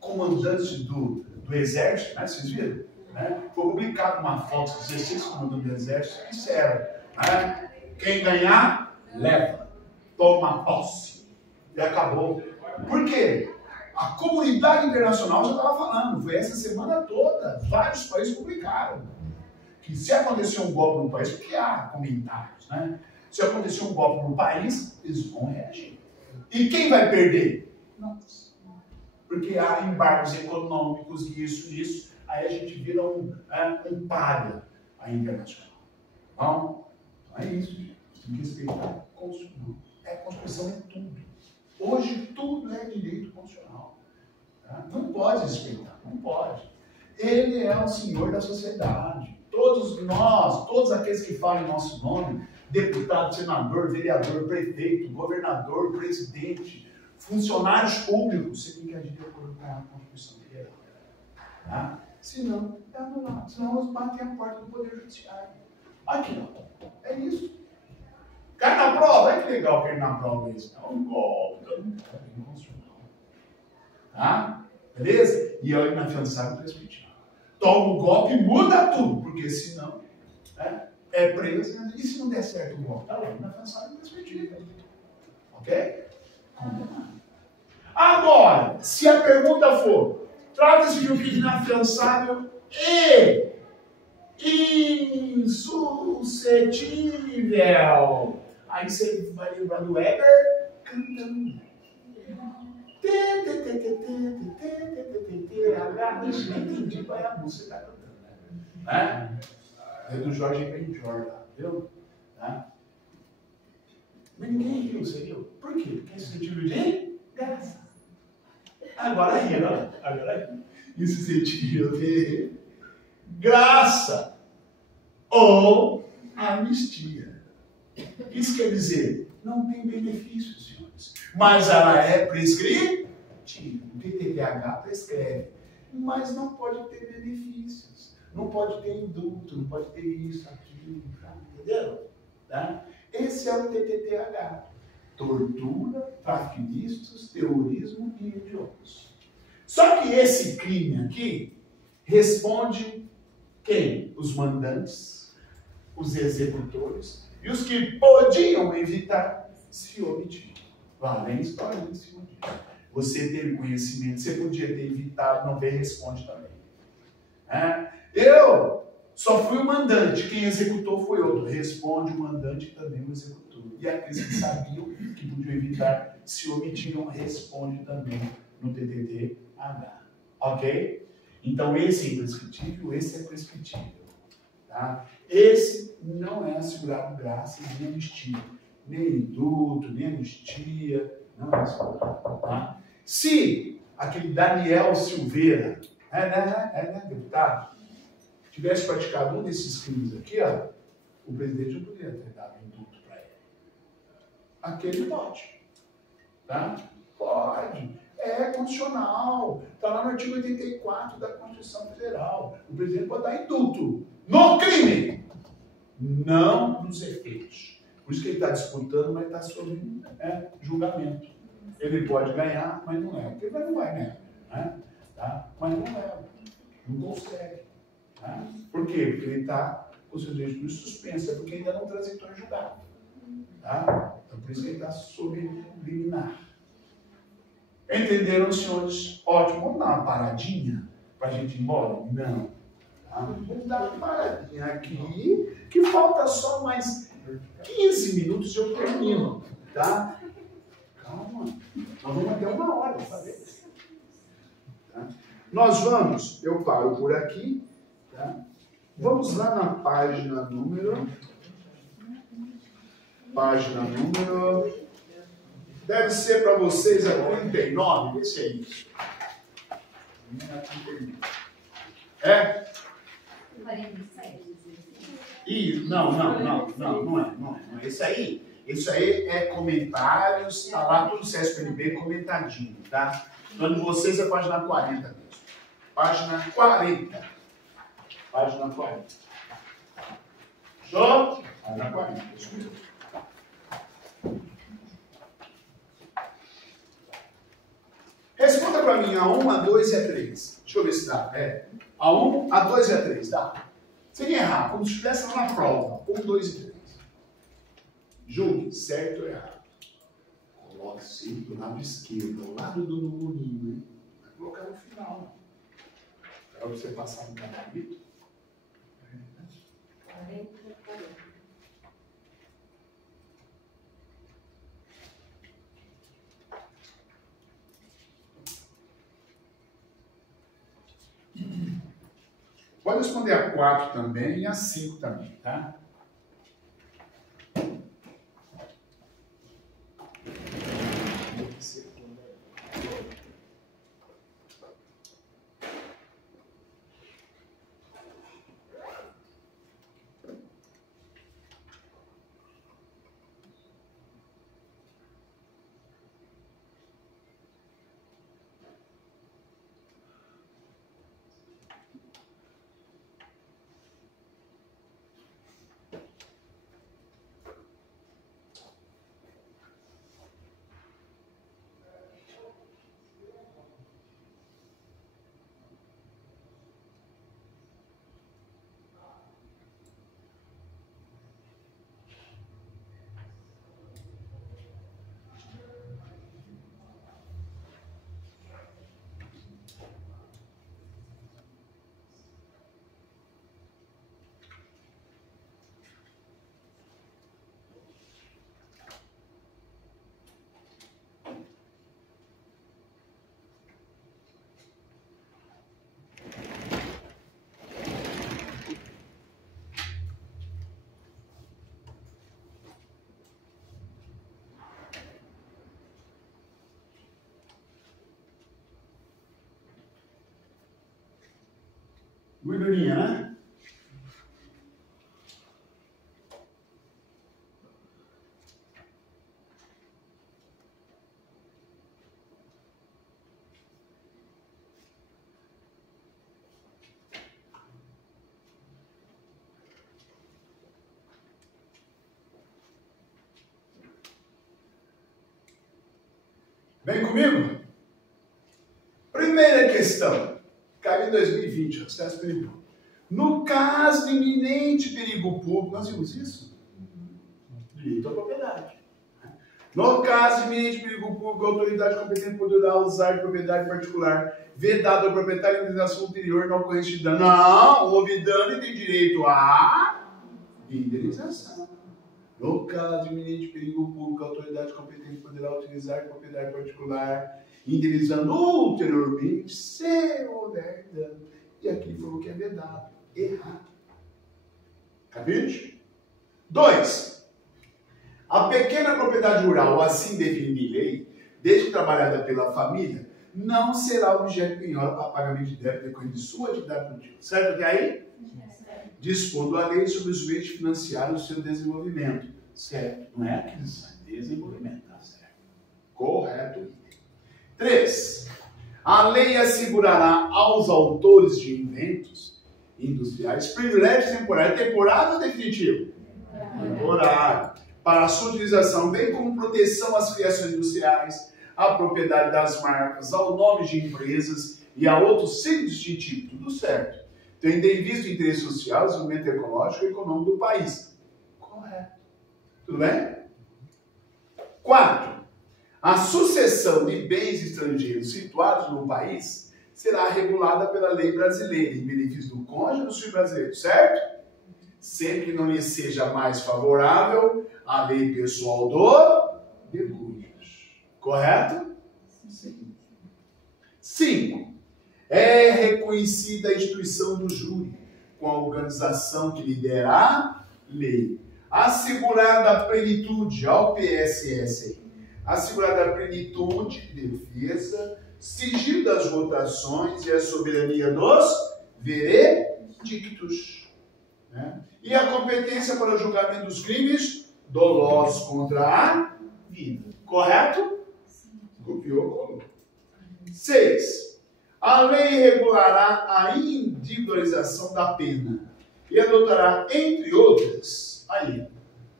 comandantes do Exército, né, vocês viram? Né? Foi publicado uma foto dos 16 comandantes do exército que disseram, né? Quem ganhar, leva, toma posse. E acabou. Por quê? A comunidade internacional já estava falando, foi essa semana toda, vários países publicaram que se acontecer um golpe no país, porque há comentários, né? Se acontecer um golpe no país, eles vão reagir. E quem vai perder? Nós. Porque há embargos econômicos, isso. Aí a gente vira um palha aí internacional. Então é isso, gente. Tem que respeitar a Constituição. A Constituição é tudo. Hoje tudo é direito constitucional. Tá? Não pode respeitar, não pode. Ele é o senhor da sociedade. Todos nós, todos aqueles que falam em nosso nome, deputado, senador, vereador, prefeito, governador, presidente, funcionários públicos, você tem que agir de acordo com a Constituição Federal. Tá? Senão, é anulado. Senão eles batem a porta do Poder Judiciário. Aqui, ó. É isso. Cai na prova. Olha que legal cair na prova isso. É um golpe. É um golpe constitucional. Tá? Beleza? E olha na fiançada prescritiva. Toma o golpe e muda tudo. Porque senão, né, é preso. E se não der certo o golpe? Tá lá na fiançada prescritiva. Ok? Condenado. Agora, se a pergunta for, trata-se de um crime inafiançável e insuscetível. Aí você vai lembrar do Weber cantando. Nem entendi qual é a música que está cantando. Né? É do Jorge Benjor lá, viu? Tá? Mas ninguém riu, você viu? Por quê? Porque é suscetível de graça. Agora ri, ó. Agora ri. Insuscetível de graça ou anistia. Isso quer dizer, não tem benefício, senhores. Mas ela é prescritiva. O TTPH prescreve. Mas não pode ter benefícios. Não pode ter indulto, não pode ter isso, aquilo. Tá? Entendeu? Tá? Esse é o TTPH. Tortura, tráfico ilícitos, terrorismo e hediondos. Só que esse crime aqui responde quem? Os mandantes, os executores e os que podiam evitar se omitiram. Além história em cima disso. Você teve conhecimento, você podia ter evitado, não ver, responde também. Eu só fui o mandante, quem executou foi outro. Responde o mandante e também o executor. E aqueles que sabiam que podiam evitar se omitiram, responde também no TTT-H. Ok? Então esse é imprescritível, esse é prescritível. Tá? Esse não é assegurado graça nem anistia. Nem indulto, nem anistia. Não é assegurado. Tá? Se aquele Daniel Silveira, deputado, tivesse praticado um desses crimes aqui, ó, o presidente não poderia ter dado indulto para ele. Aquele pode. Tá? Pode. É constitucional. Está lá no artigo 84 da Constituição Federal. O presidente pode dar indulto no crime, não nos efeitos. Por isso que ele está disputando, mas está sob julgamento. Ele pode ganhar, mas não é. Porque ele não vai ganhar. Né? Tá? Mas não é. Não consegue. Tá? Por quê? Porque ele está com o seu direito suspenso. É porque ainda não transitou em julgado. Tá? Então, por isso que ele está sob liminar. Entenderam, senhores? Ótimo. Vamos dar uma paradinha para a gente ir embora? Não. Tá? Vamos dar uma paradinha aqui, que falta só mais 15 minutos e eu termino. Tá? Calma. Nós vamos até 1 hora, sabe? Tá? Nós vamos, eu paro por aqui. Tá? Vamos lá na página número. Deve ser para vocês a 39, vê se é isso. É? 47. Não é. Isso aí é comentários, está lá tudo CSPNB comentadinho, tá? Então de vocês é página 40 mesmo. Página 40. Show? Página 40, isso mesmo. Responde. Conta para mim a 1, a 2 e a 3. Deixa eu ver se dá. A 1, a 2 e a 3, dá. Sem errar, como se estivesse lá na prova. 1, 2 e 3. Julgue, certo ou errado. Coloque sempre do lado esquerdo, ao lado do numerinho, hein? Vai colocar no final. Para você passar no caminho. Pode responder a 4 também e a 5 também, tá? Gordurinha, né? Vem comigo? Primeira questão. Caiu em 2020, ó, acesso perigo. No caso de iminente perigo público, nós vimos isso? Direito à propriedade. No caso de iminente perigo público, a autoridade competente poderá usar de propriedade particular, vedado ao proprietário a indenização ulterior na ocorrência de dano. Não, houve dano e tem direito à indenização. No caso de iminente perigo público, a autoridade competente poderá utilizar de propriedade particular, indenizando ulteriormente se houver dano. E aqui falou que é vedado. Errado. Cabide? 2. A pequena propriedade rural, assim definida em lei, desde que trabalhada pela família, não será objeto de penhora para pagamento de débito decorrente de sua atividade produtiva. Certo até aí? Dispondo a lei sobre os meios de financiar o seu desenvolvimento. Certo. Não é aquisição, é desenvolvimento. Tá certo. Correto. 3. A lei assegurará aos autores de inventos industriais privilégio temporário. Temporário ou definitivo? Temporário. Para a sua utilização, bem como proteção às criações industriais, à propriedade das marcas, ao nome de empresas e a outros signos distintivos. Tudo certo. Tendo em vista o interesse social, o desenvolvimento ecológico e econômico do país. Correto. Tudo bem? 4. A sucessão de bens estrangeiros situados no país será regulada pela lei brasileira, em benefício do cônjuge do filho brasileiro, certo? Sempre que não lhe seja mais favorável a lei pessoal do decúbito. Correto? Sim. 5. É reconhecida a instituição do júri, com a organização que lidera a lei. Assegurada a plenitude ao PSS, assegurada a plenitude de defesa, sigilo das votações e a soberania dos veredictos. Né? E a competência para o julgamento dos crimes dolosos contra a vida. Correto? Copiou. 6. A lei regulará a individualização da pena e adotará, entre outras, aí,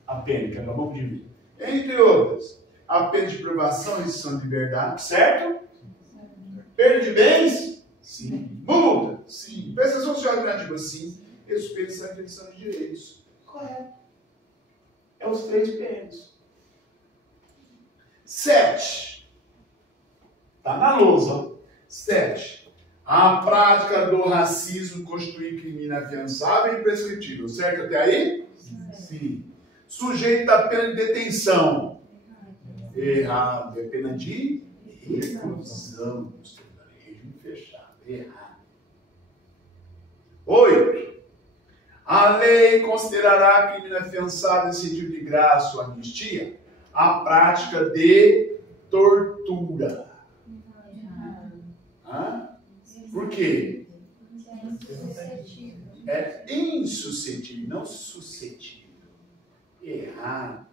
a pena que acabamos de ver, entre outras, a pena de privação e restrição de liberdade, certo? Perda de bens? Sim. Multa? Sim. Prestação social alternativa? Sim. E suspensão e interdição de direitos? Correto. É os 3 PMs. 7. Está na lousa. 7. A prática do racismo constitui crime inafiançável e imprescritível. Certo até aí? Sim. Sujeito à pena de detenção. Errado. É pena de reclusão. Regime fechado. Errado. 8. A lei considerará crime inafiançável em sentido de graça ou anistia a prática de tortura. Hã? Por quê? É insuscetível, não suscetível. Errado.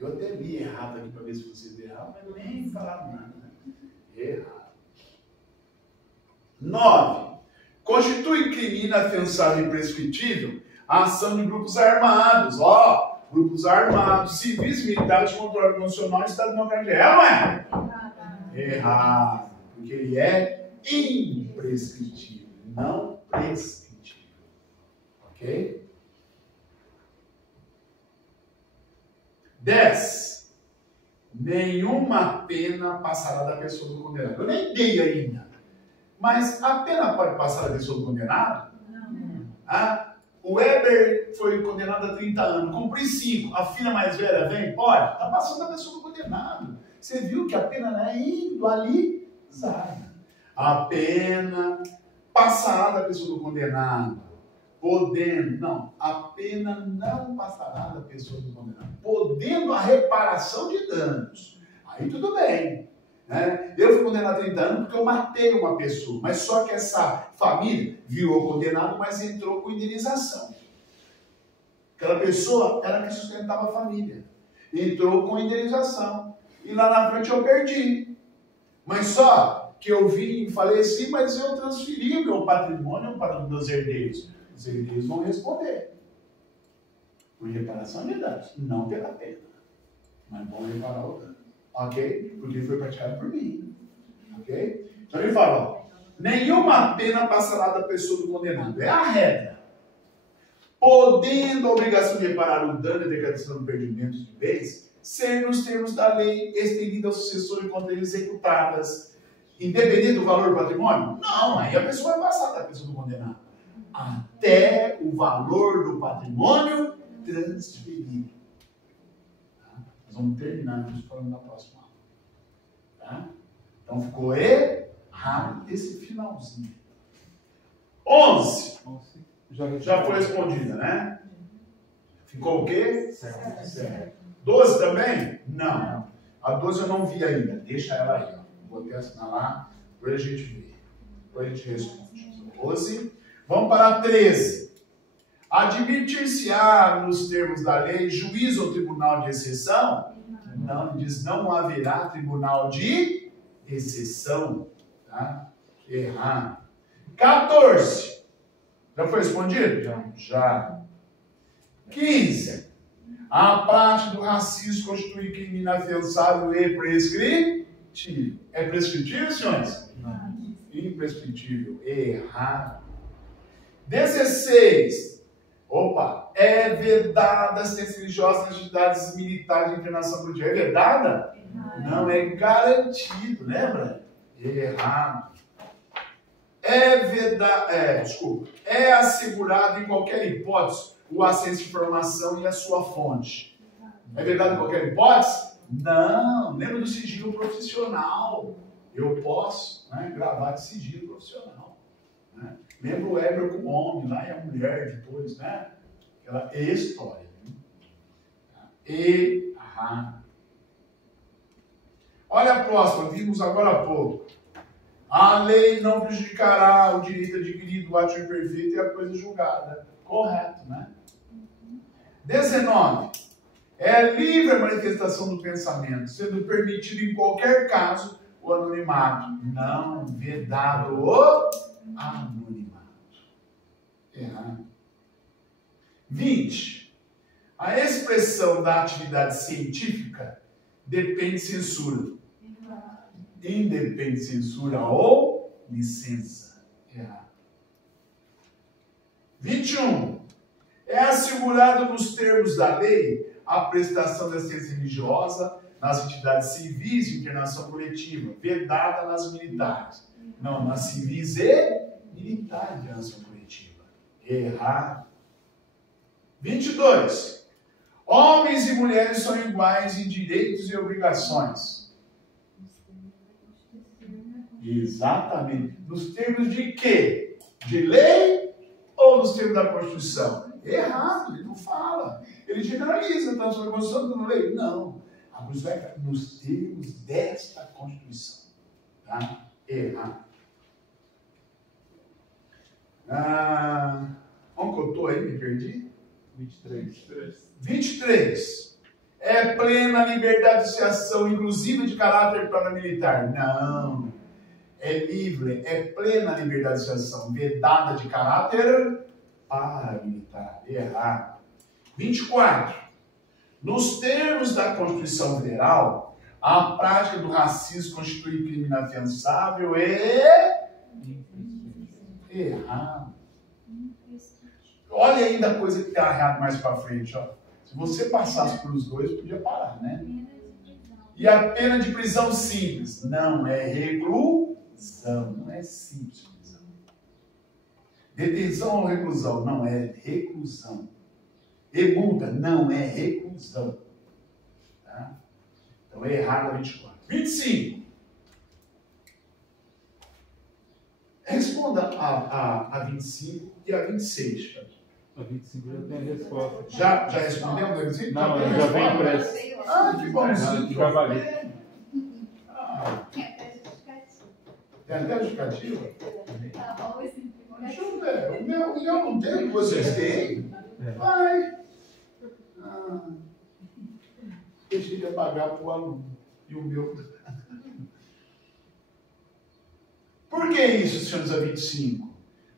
Eu até li errado aqui para ver se vocês erraram, mas nem falaram nada. Errado. 9. Constitui crime inafiançável e imprescritível a ação de grupos armados. Ó, grupos armados, civis, militares de controle constitucional e Estado Democrático. É ou não é? Errado. Porque ele é imprescritível, não prescritível. Ok? 10. Nenhuma pena passará da pessoa do condenado. Eu nem dei ainda. Mas a pena pode passar da pessoa do condenado? Não. Ah, o Weber foi condenado a 30 anos. Cumpri 5. A filha mais velha vem? Pode. Está passando da pessoa do condenado. Você viu que a pena não é individualizada. A pena passará da pessoa do condenado. Podendo. Não. A pena não passará da pessoa do condenado. Podendo a reparação de danos. Aí tudo bem. Né? Eu fui condenado a 30 anos porque eu matei uma pessoa, mas só que essa família virou condenado, mas entrou com indenização. Aquela pessoa era quem sustentava a família. Entrou com indenização. E lá na frente eu perdi. Mas só que eu vim e falei assim, mas eu transferi o meu patrimônio para os meus herdeiros. Os herdeiros vão responder. Por reparação de danos, não pela pena. Mas vão reparar o dano. Ok? Porque foi praticado por mim. Ok? Então ele fala, ó, nenhuma pena passará da pessoa do condenado. É a regra. Podendo a obrigação de reparar o dano e decretação do perdimento de bens ser nos termos da lei estendida aos sucessores contra eles executadas, independente do valor do patrimônio? Não, aí a pessoa vai passar da pessoa do condenado. Até o valor do patrimônio transferido. Nós vamos terminar isso falando na próxima aula. Tá? Então ficou errado esse finalzinho. 11. Já foi respondida, né? Ficou o quê? Certo. 12 também? Não. A 12 eu não vi ainda. Deixa ela aí. Ó. Vou até assinar lá. Depois a gente vê. Depois a gente responde. 12. Vamos para a 13. Admitir-se-á, nos termos da lei, juízo ou tribunal de exceção? Não, diz não haverá tribunal de exceção. Tá? Errado. 14. Já foi respondido? Já. 15. A prática do racismo constitui crime inafiançável e prescritível. É prescritível, senhores? Não. Imprescritível. Errado. 16. Opa, é vedada a assistência religiosa nas atividades militares de internação mundial. É vedada? Não, é garantido, lembra? Errado. É assegurado em qualquer hipótese o acesso à informação e a sua fonte. É verdade em qualquer hipótese? Não, lembra do sigilo profissional. Eu posso, né, gravar de sigilo profissional. Né? Lembra o Weber com o homem lá e a mulher depois, né? Aquela história. Errado. Olha a próxima, vimos agora há pouco. A lei não prejudicará o direito adquirido, o ato imperfeito e a coisa julgada. Correto, né? 19. É livre a manifestação do pensamento, sendo permitido em qualquer caso o anonimato. Não vedado o anonimato. Errado. 20. A expressão da atividade científica depende de censura. independe de censura ou licença. Errado. 21. É assegurado nos termos da lei a prestação de assistência religiosa nas entidades civis de internação coletiva, vedada nas militares. Não, nas civis e militares de internação coletiva. Errado. 22. Homens e mulheres são iguais em direitos e obrigações. Exatamente. Nos termos de quê? De lei ou nos termos da Constituição? Errado, ele não fala. Ele generaliza, então, sobre a Constituição e na lei. Não. A Constituição é nos termos desta Constituição. Tá? Errado. Onde que eu estou aí? Me perdi? 23. É plena liberdade de associação, inclusive de caráter paramilitar? Não. É livre, é plena liberdade de associação, vedada de caráter paramilitar. Errado. 24. Nos termos da Constituição Federal, a prática do racismo constitui crime inafiançável e... Errado. Olha ainda a coisa que está errado mais para frente. Ó. Se você passasse por os dois, podia parar, né? E a pena de prisão simples? Não, é reclusão. Não é simples prisão. Detenção ou reclusão? Não, é reclusão. E multa? Não, é reclusão. Tá? Então é errado a 24. 25. Responda a 25 e a 26. A 25 já tem a resposta. Já respondeu a 25? Não, já vem impresso. Que bonzinho. Já valeu. Tem até justificativa? Deixa eu ver. O meu não tem, vocês têm? Vai. Deixa ele pagar para o aluno. E o meu. Por que isso, senhores, a 25?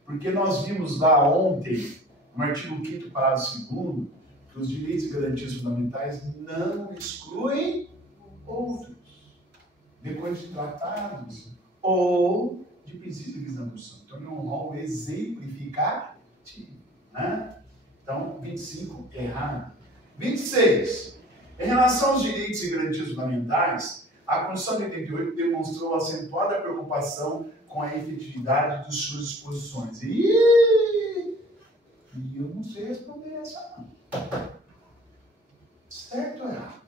Porque nós vimos lá ontem, no artigo 5º, parágrafo 2º, que os direitos e garantias fundamentais não excluem outros, depois de tratados ou de princípios de visão do santo. Então, é um rol exemplificativo. Né? Então, 25, errado. 26. Em relação aos direitos e garantias fundamentais, a Constituição de 88 demonstrou acentuada preocupação com a efetividade de suas disposições. E eu não sei responder essa não. Certo ou errado?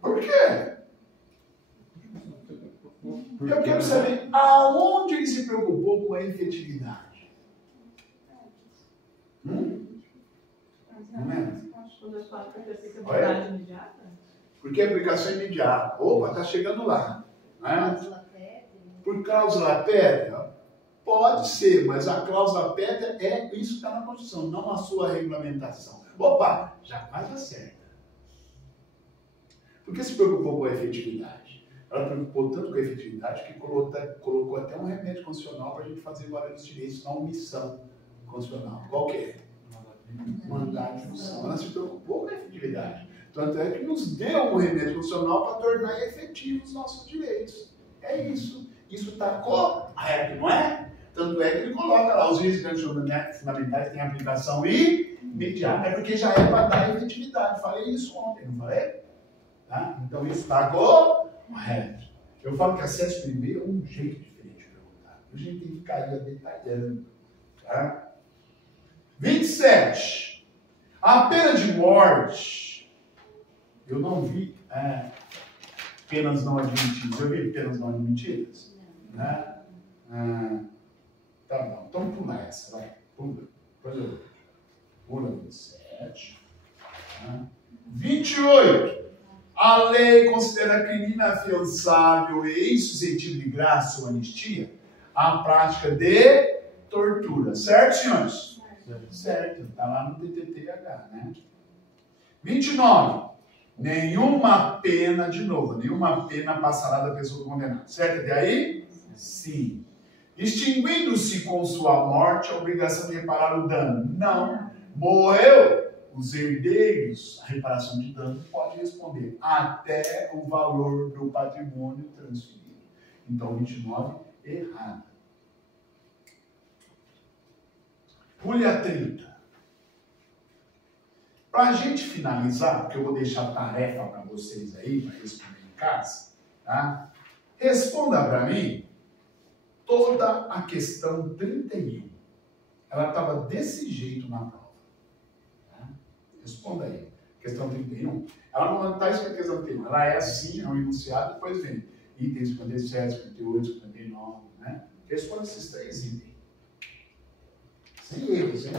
Por quê? Eu quero saber aonde ele se preocupou com a efetividade. Não é? Porque a aplicação é imediata. Opa, está chegando lá. Né? Por cláusula pétrea? Pode ser, mas a cláusula pétrea é isso que está na Constituição, não a sua regulamentação. Opa, já quase acerta. Por que se preocupou com a efetividade? Ela preocupou tanto com a efetividade que colocou até um remédio constitucional para a gente fazer valer os direitos na omissão constitucional. Qual que é? Mandado de função. Ela se preocupou com a efetividade. Tanto é que nos deu um remédio constitucional para tornar efetivos os nossos direitos. É isso. Isso está correto, não é? Tanto é que ele coloca lá os direitos fundamentais têm aplicação imediata. É porque já é para dar efetividade. Falei isso ontem, não falei? Tá? Então isso está correto. Eu falo que acesso primeiro é um jeito diferente de perguntar. A gente tem que ficar aí detalhando. Tá? 27. A pena de morte. Eu não vi penas não admitidas. Eu vi penas não admitidas? Né? Tá bom. Então pula essa. Vai. Pula. Pula 27. 28. A lei considera crime inafiançável e insuscetível de graça ou anistia a prática de tortura. Certo, senhores? Certo. Está lá no DTTH, né? 29. Nenhuma pena, de novo, nenhuma pena passará da pessoa condenada. Certo até aí? Sim. Extinguindo-se com sua morte a obrigação de reparar o dano. Não. Morreu. os herdeiros, a reparação de dano pode responder até o valor do patrimônio transferido. Então, 29, errado. Pulha 30. Para a gente finalizar, porque eu vou deixar tarefa para vocês aí, para responder em casa, tá? Responda para mim toda a questão 31. Ela estava desse jeito na prova. Tá? Responda aí. Questão 31. Ela não está escrita questão 31. Ela é assim, é um enunciado, depois vem itens 57, 58, 59, né? Responda esses 3 itens. Sem erros, hein?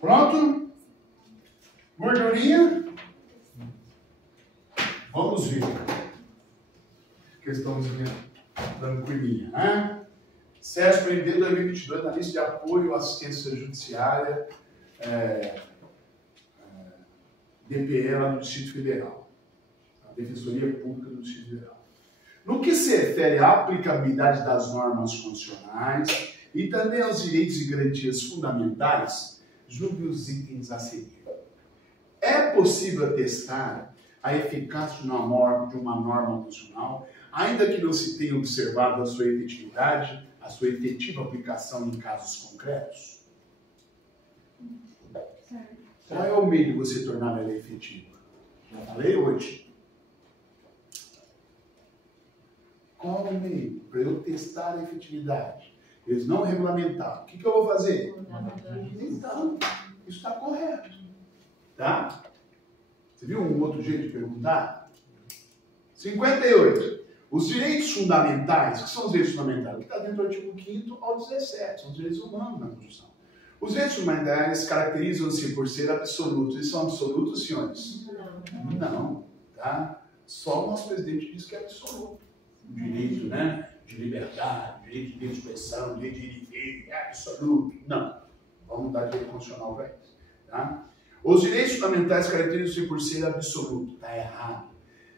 Pronto? Gordurinha? Vamos ver. Questãozinha tranquilinha, né? CESP-ND 2022 na lista de apoio à assistência judiciária DPE lá no Distrito Federal. A Defensoria Pública do Distrito Federal. No que se refere à aplicabilidade das normas constitucionais e também aos direitos e garantias fundamentais, julgue os itens a seguir. É possível atestar a eficácia de uma norma constitucional, ainda que não se tenha observado a sua efetividade, a sua efetiva aplicação em casos concretos? Qual é o meio de você tornar ela efetiva? Já falei hoje. Qual é o meio para eu testar a efetividade? Eles não regulamentaram. O que eu vou fazer? Então, isso está correto. Tá? Você viu um outro jeito de perguntar? 58. Os direitos fundamentais, o que são os direitos fundamentais? O que está dentro do artigo 5º ao 17, são os direitos humanos na Constituição. Os direitos fundamentais caracterizam-se por ser absolutos. Eles são absolutos, senhores? Não. Tá? Só o nosso presidente diz que é absoluto. O direito, né? De liberdade, direito de expressão, direito de ir e vir, é absoluto. Não. Vamos dar direito constitucional para eles. Tá? Os direitos fundamentais caracterizam-se por ser absoluto. Está errado.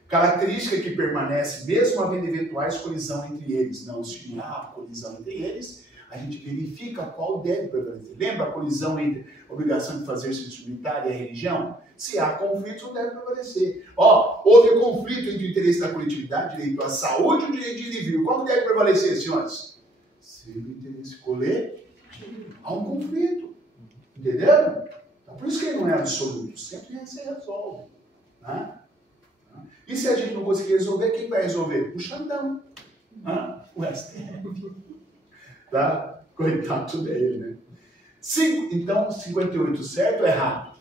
Característica que permanece mesmo havendo eventuais colisão entre eles. Não, se há colisão entre eles, a gente verifica qual deve prevalecer. Lembra a colisão entre a obrigação de fazer serviço militar e a religião? Se há conflito, não deve prevalecer. Houve conflito entre o interesse da coletividade, direito à saúde e o direito de ir e vir. Qual deve prevalecer, senhores? Se o interesse coletivo, há um conflito. Entenderam? Então, por isso que ele não é absoluto. Sempre se resolve. Né? E se a gente não conseguir resolver, quem vai resolver? O Xandão. O STF. Tá? Coitado dele, né? Então, 58 certo ou errado?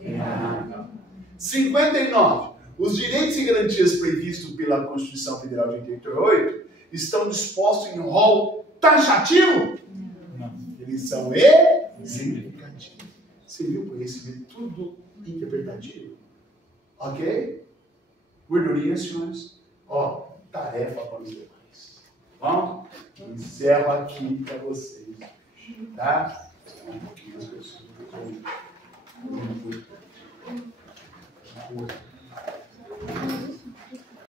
Errado. 59. Os direitos e garantias previstos pela Constituição Federal de 88 estão dispostos em rol taxativo? Não. Eles são exemplificativos. Você viu o conhecimento tudo interpretativo? Ok? Gordurinha, senhores. Tarefa para os demais. Bom? Encerro aqui para vocês. Tá? Um pouquinho mais pessoas.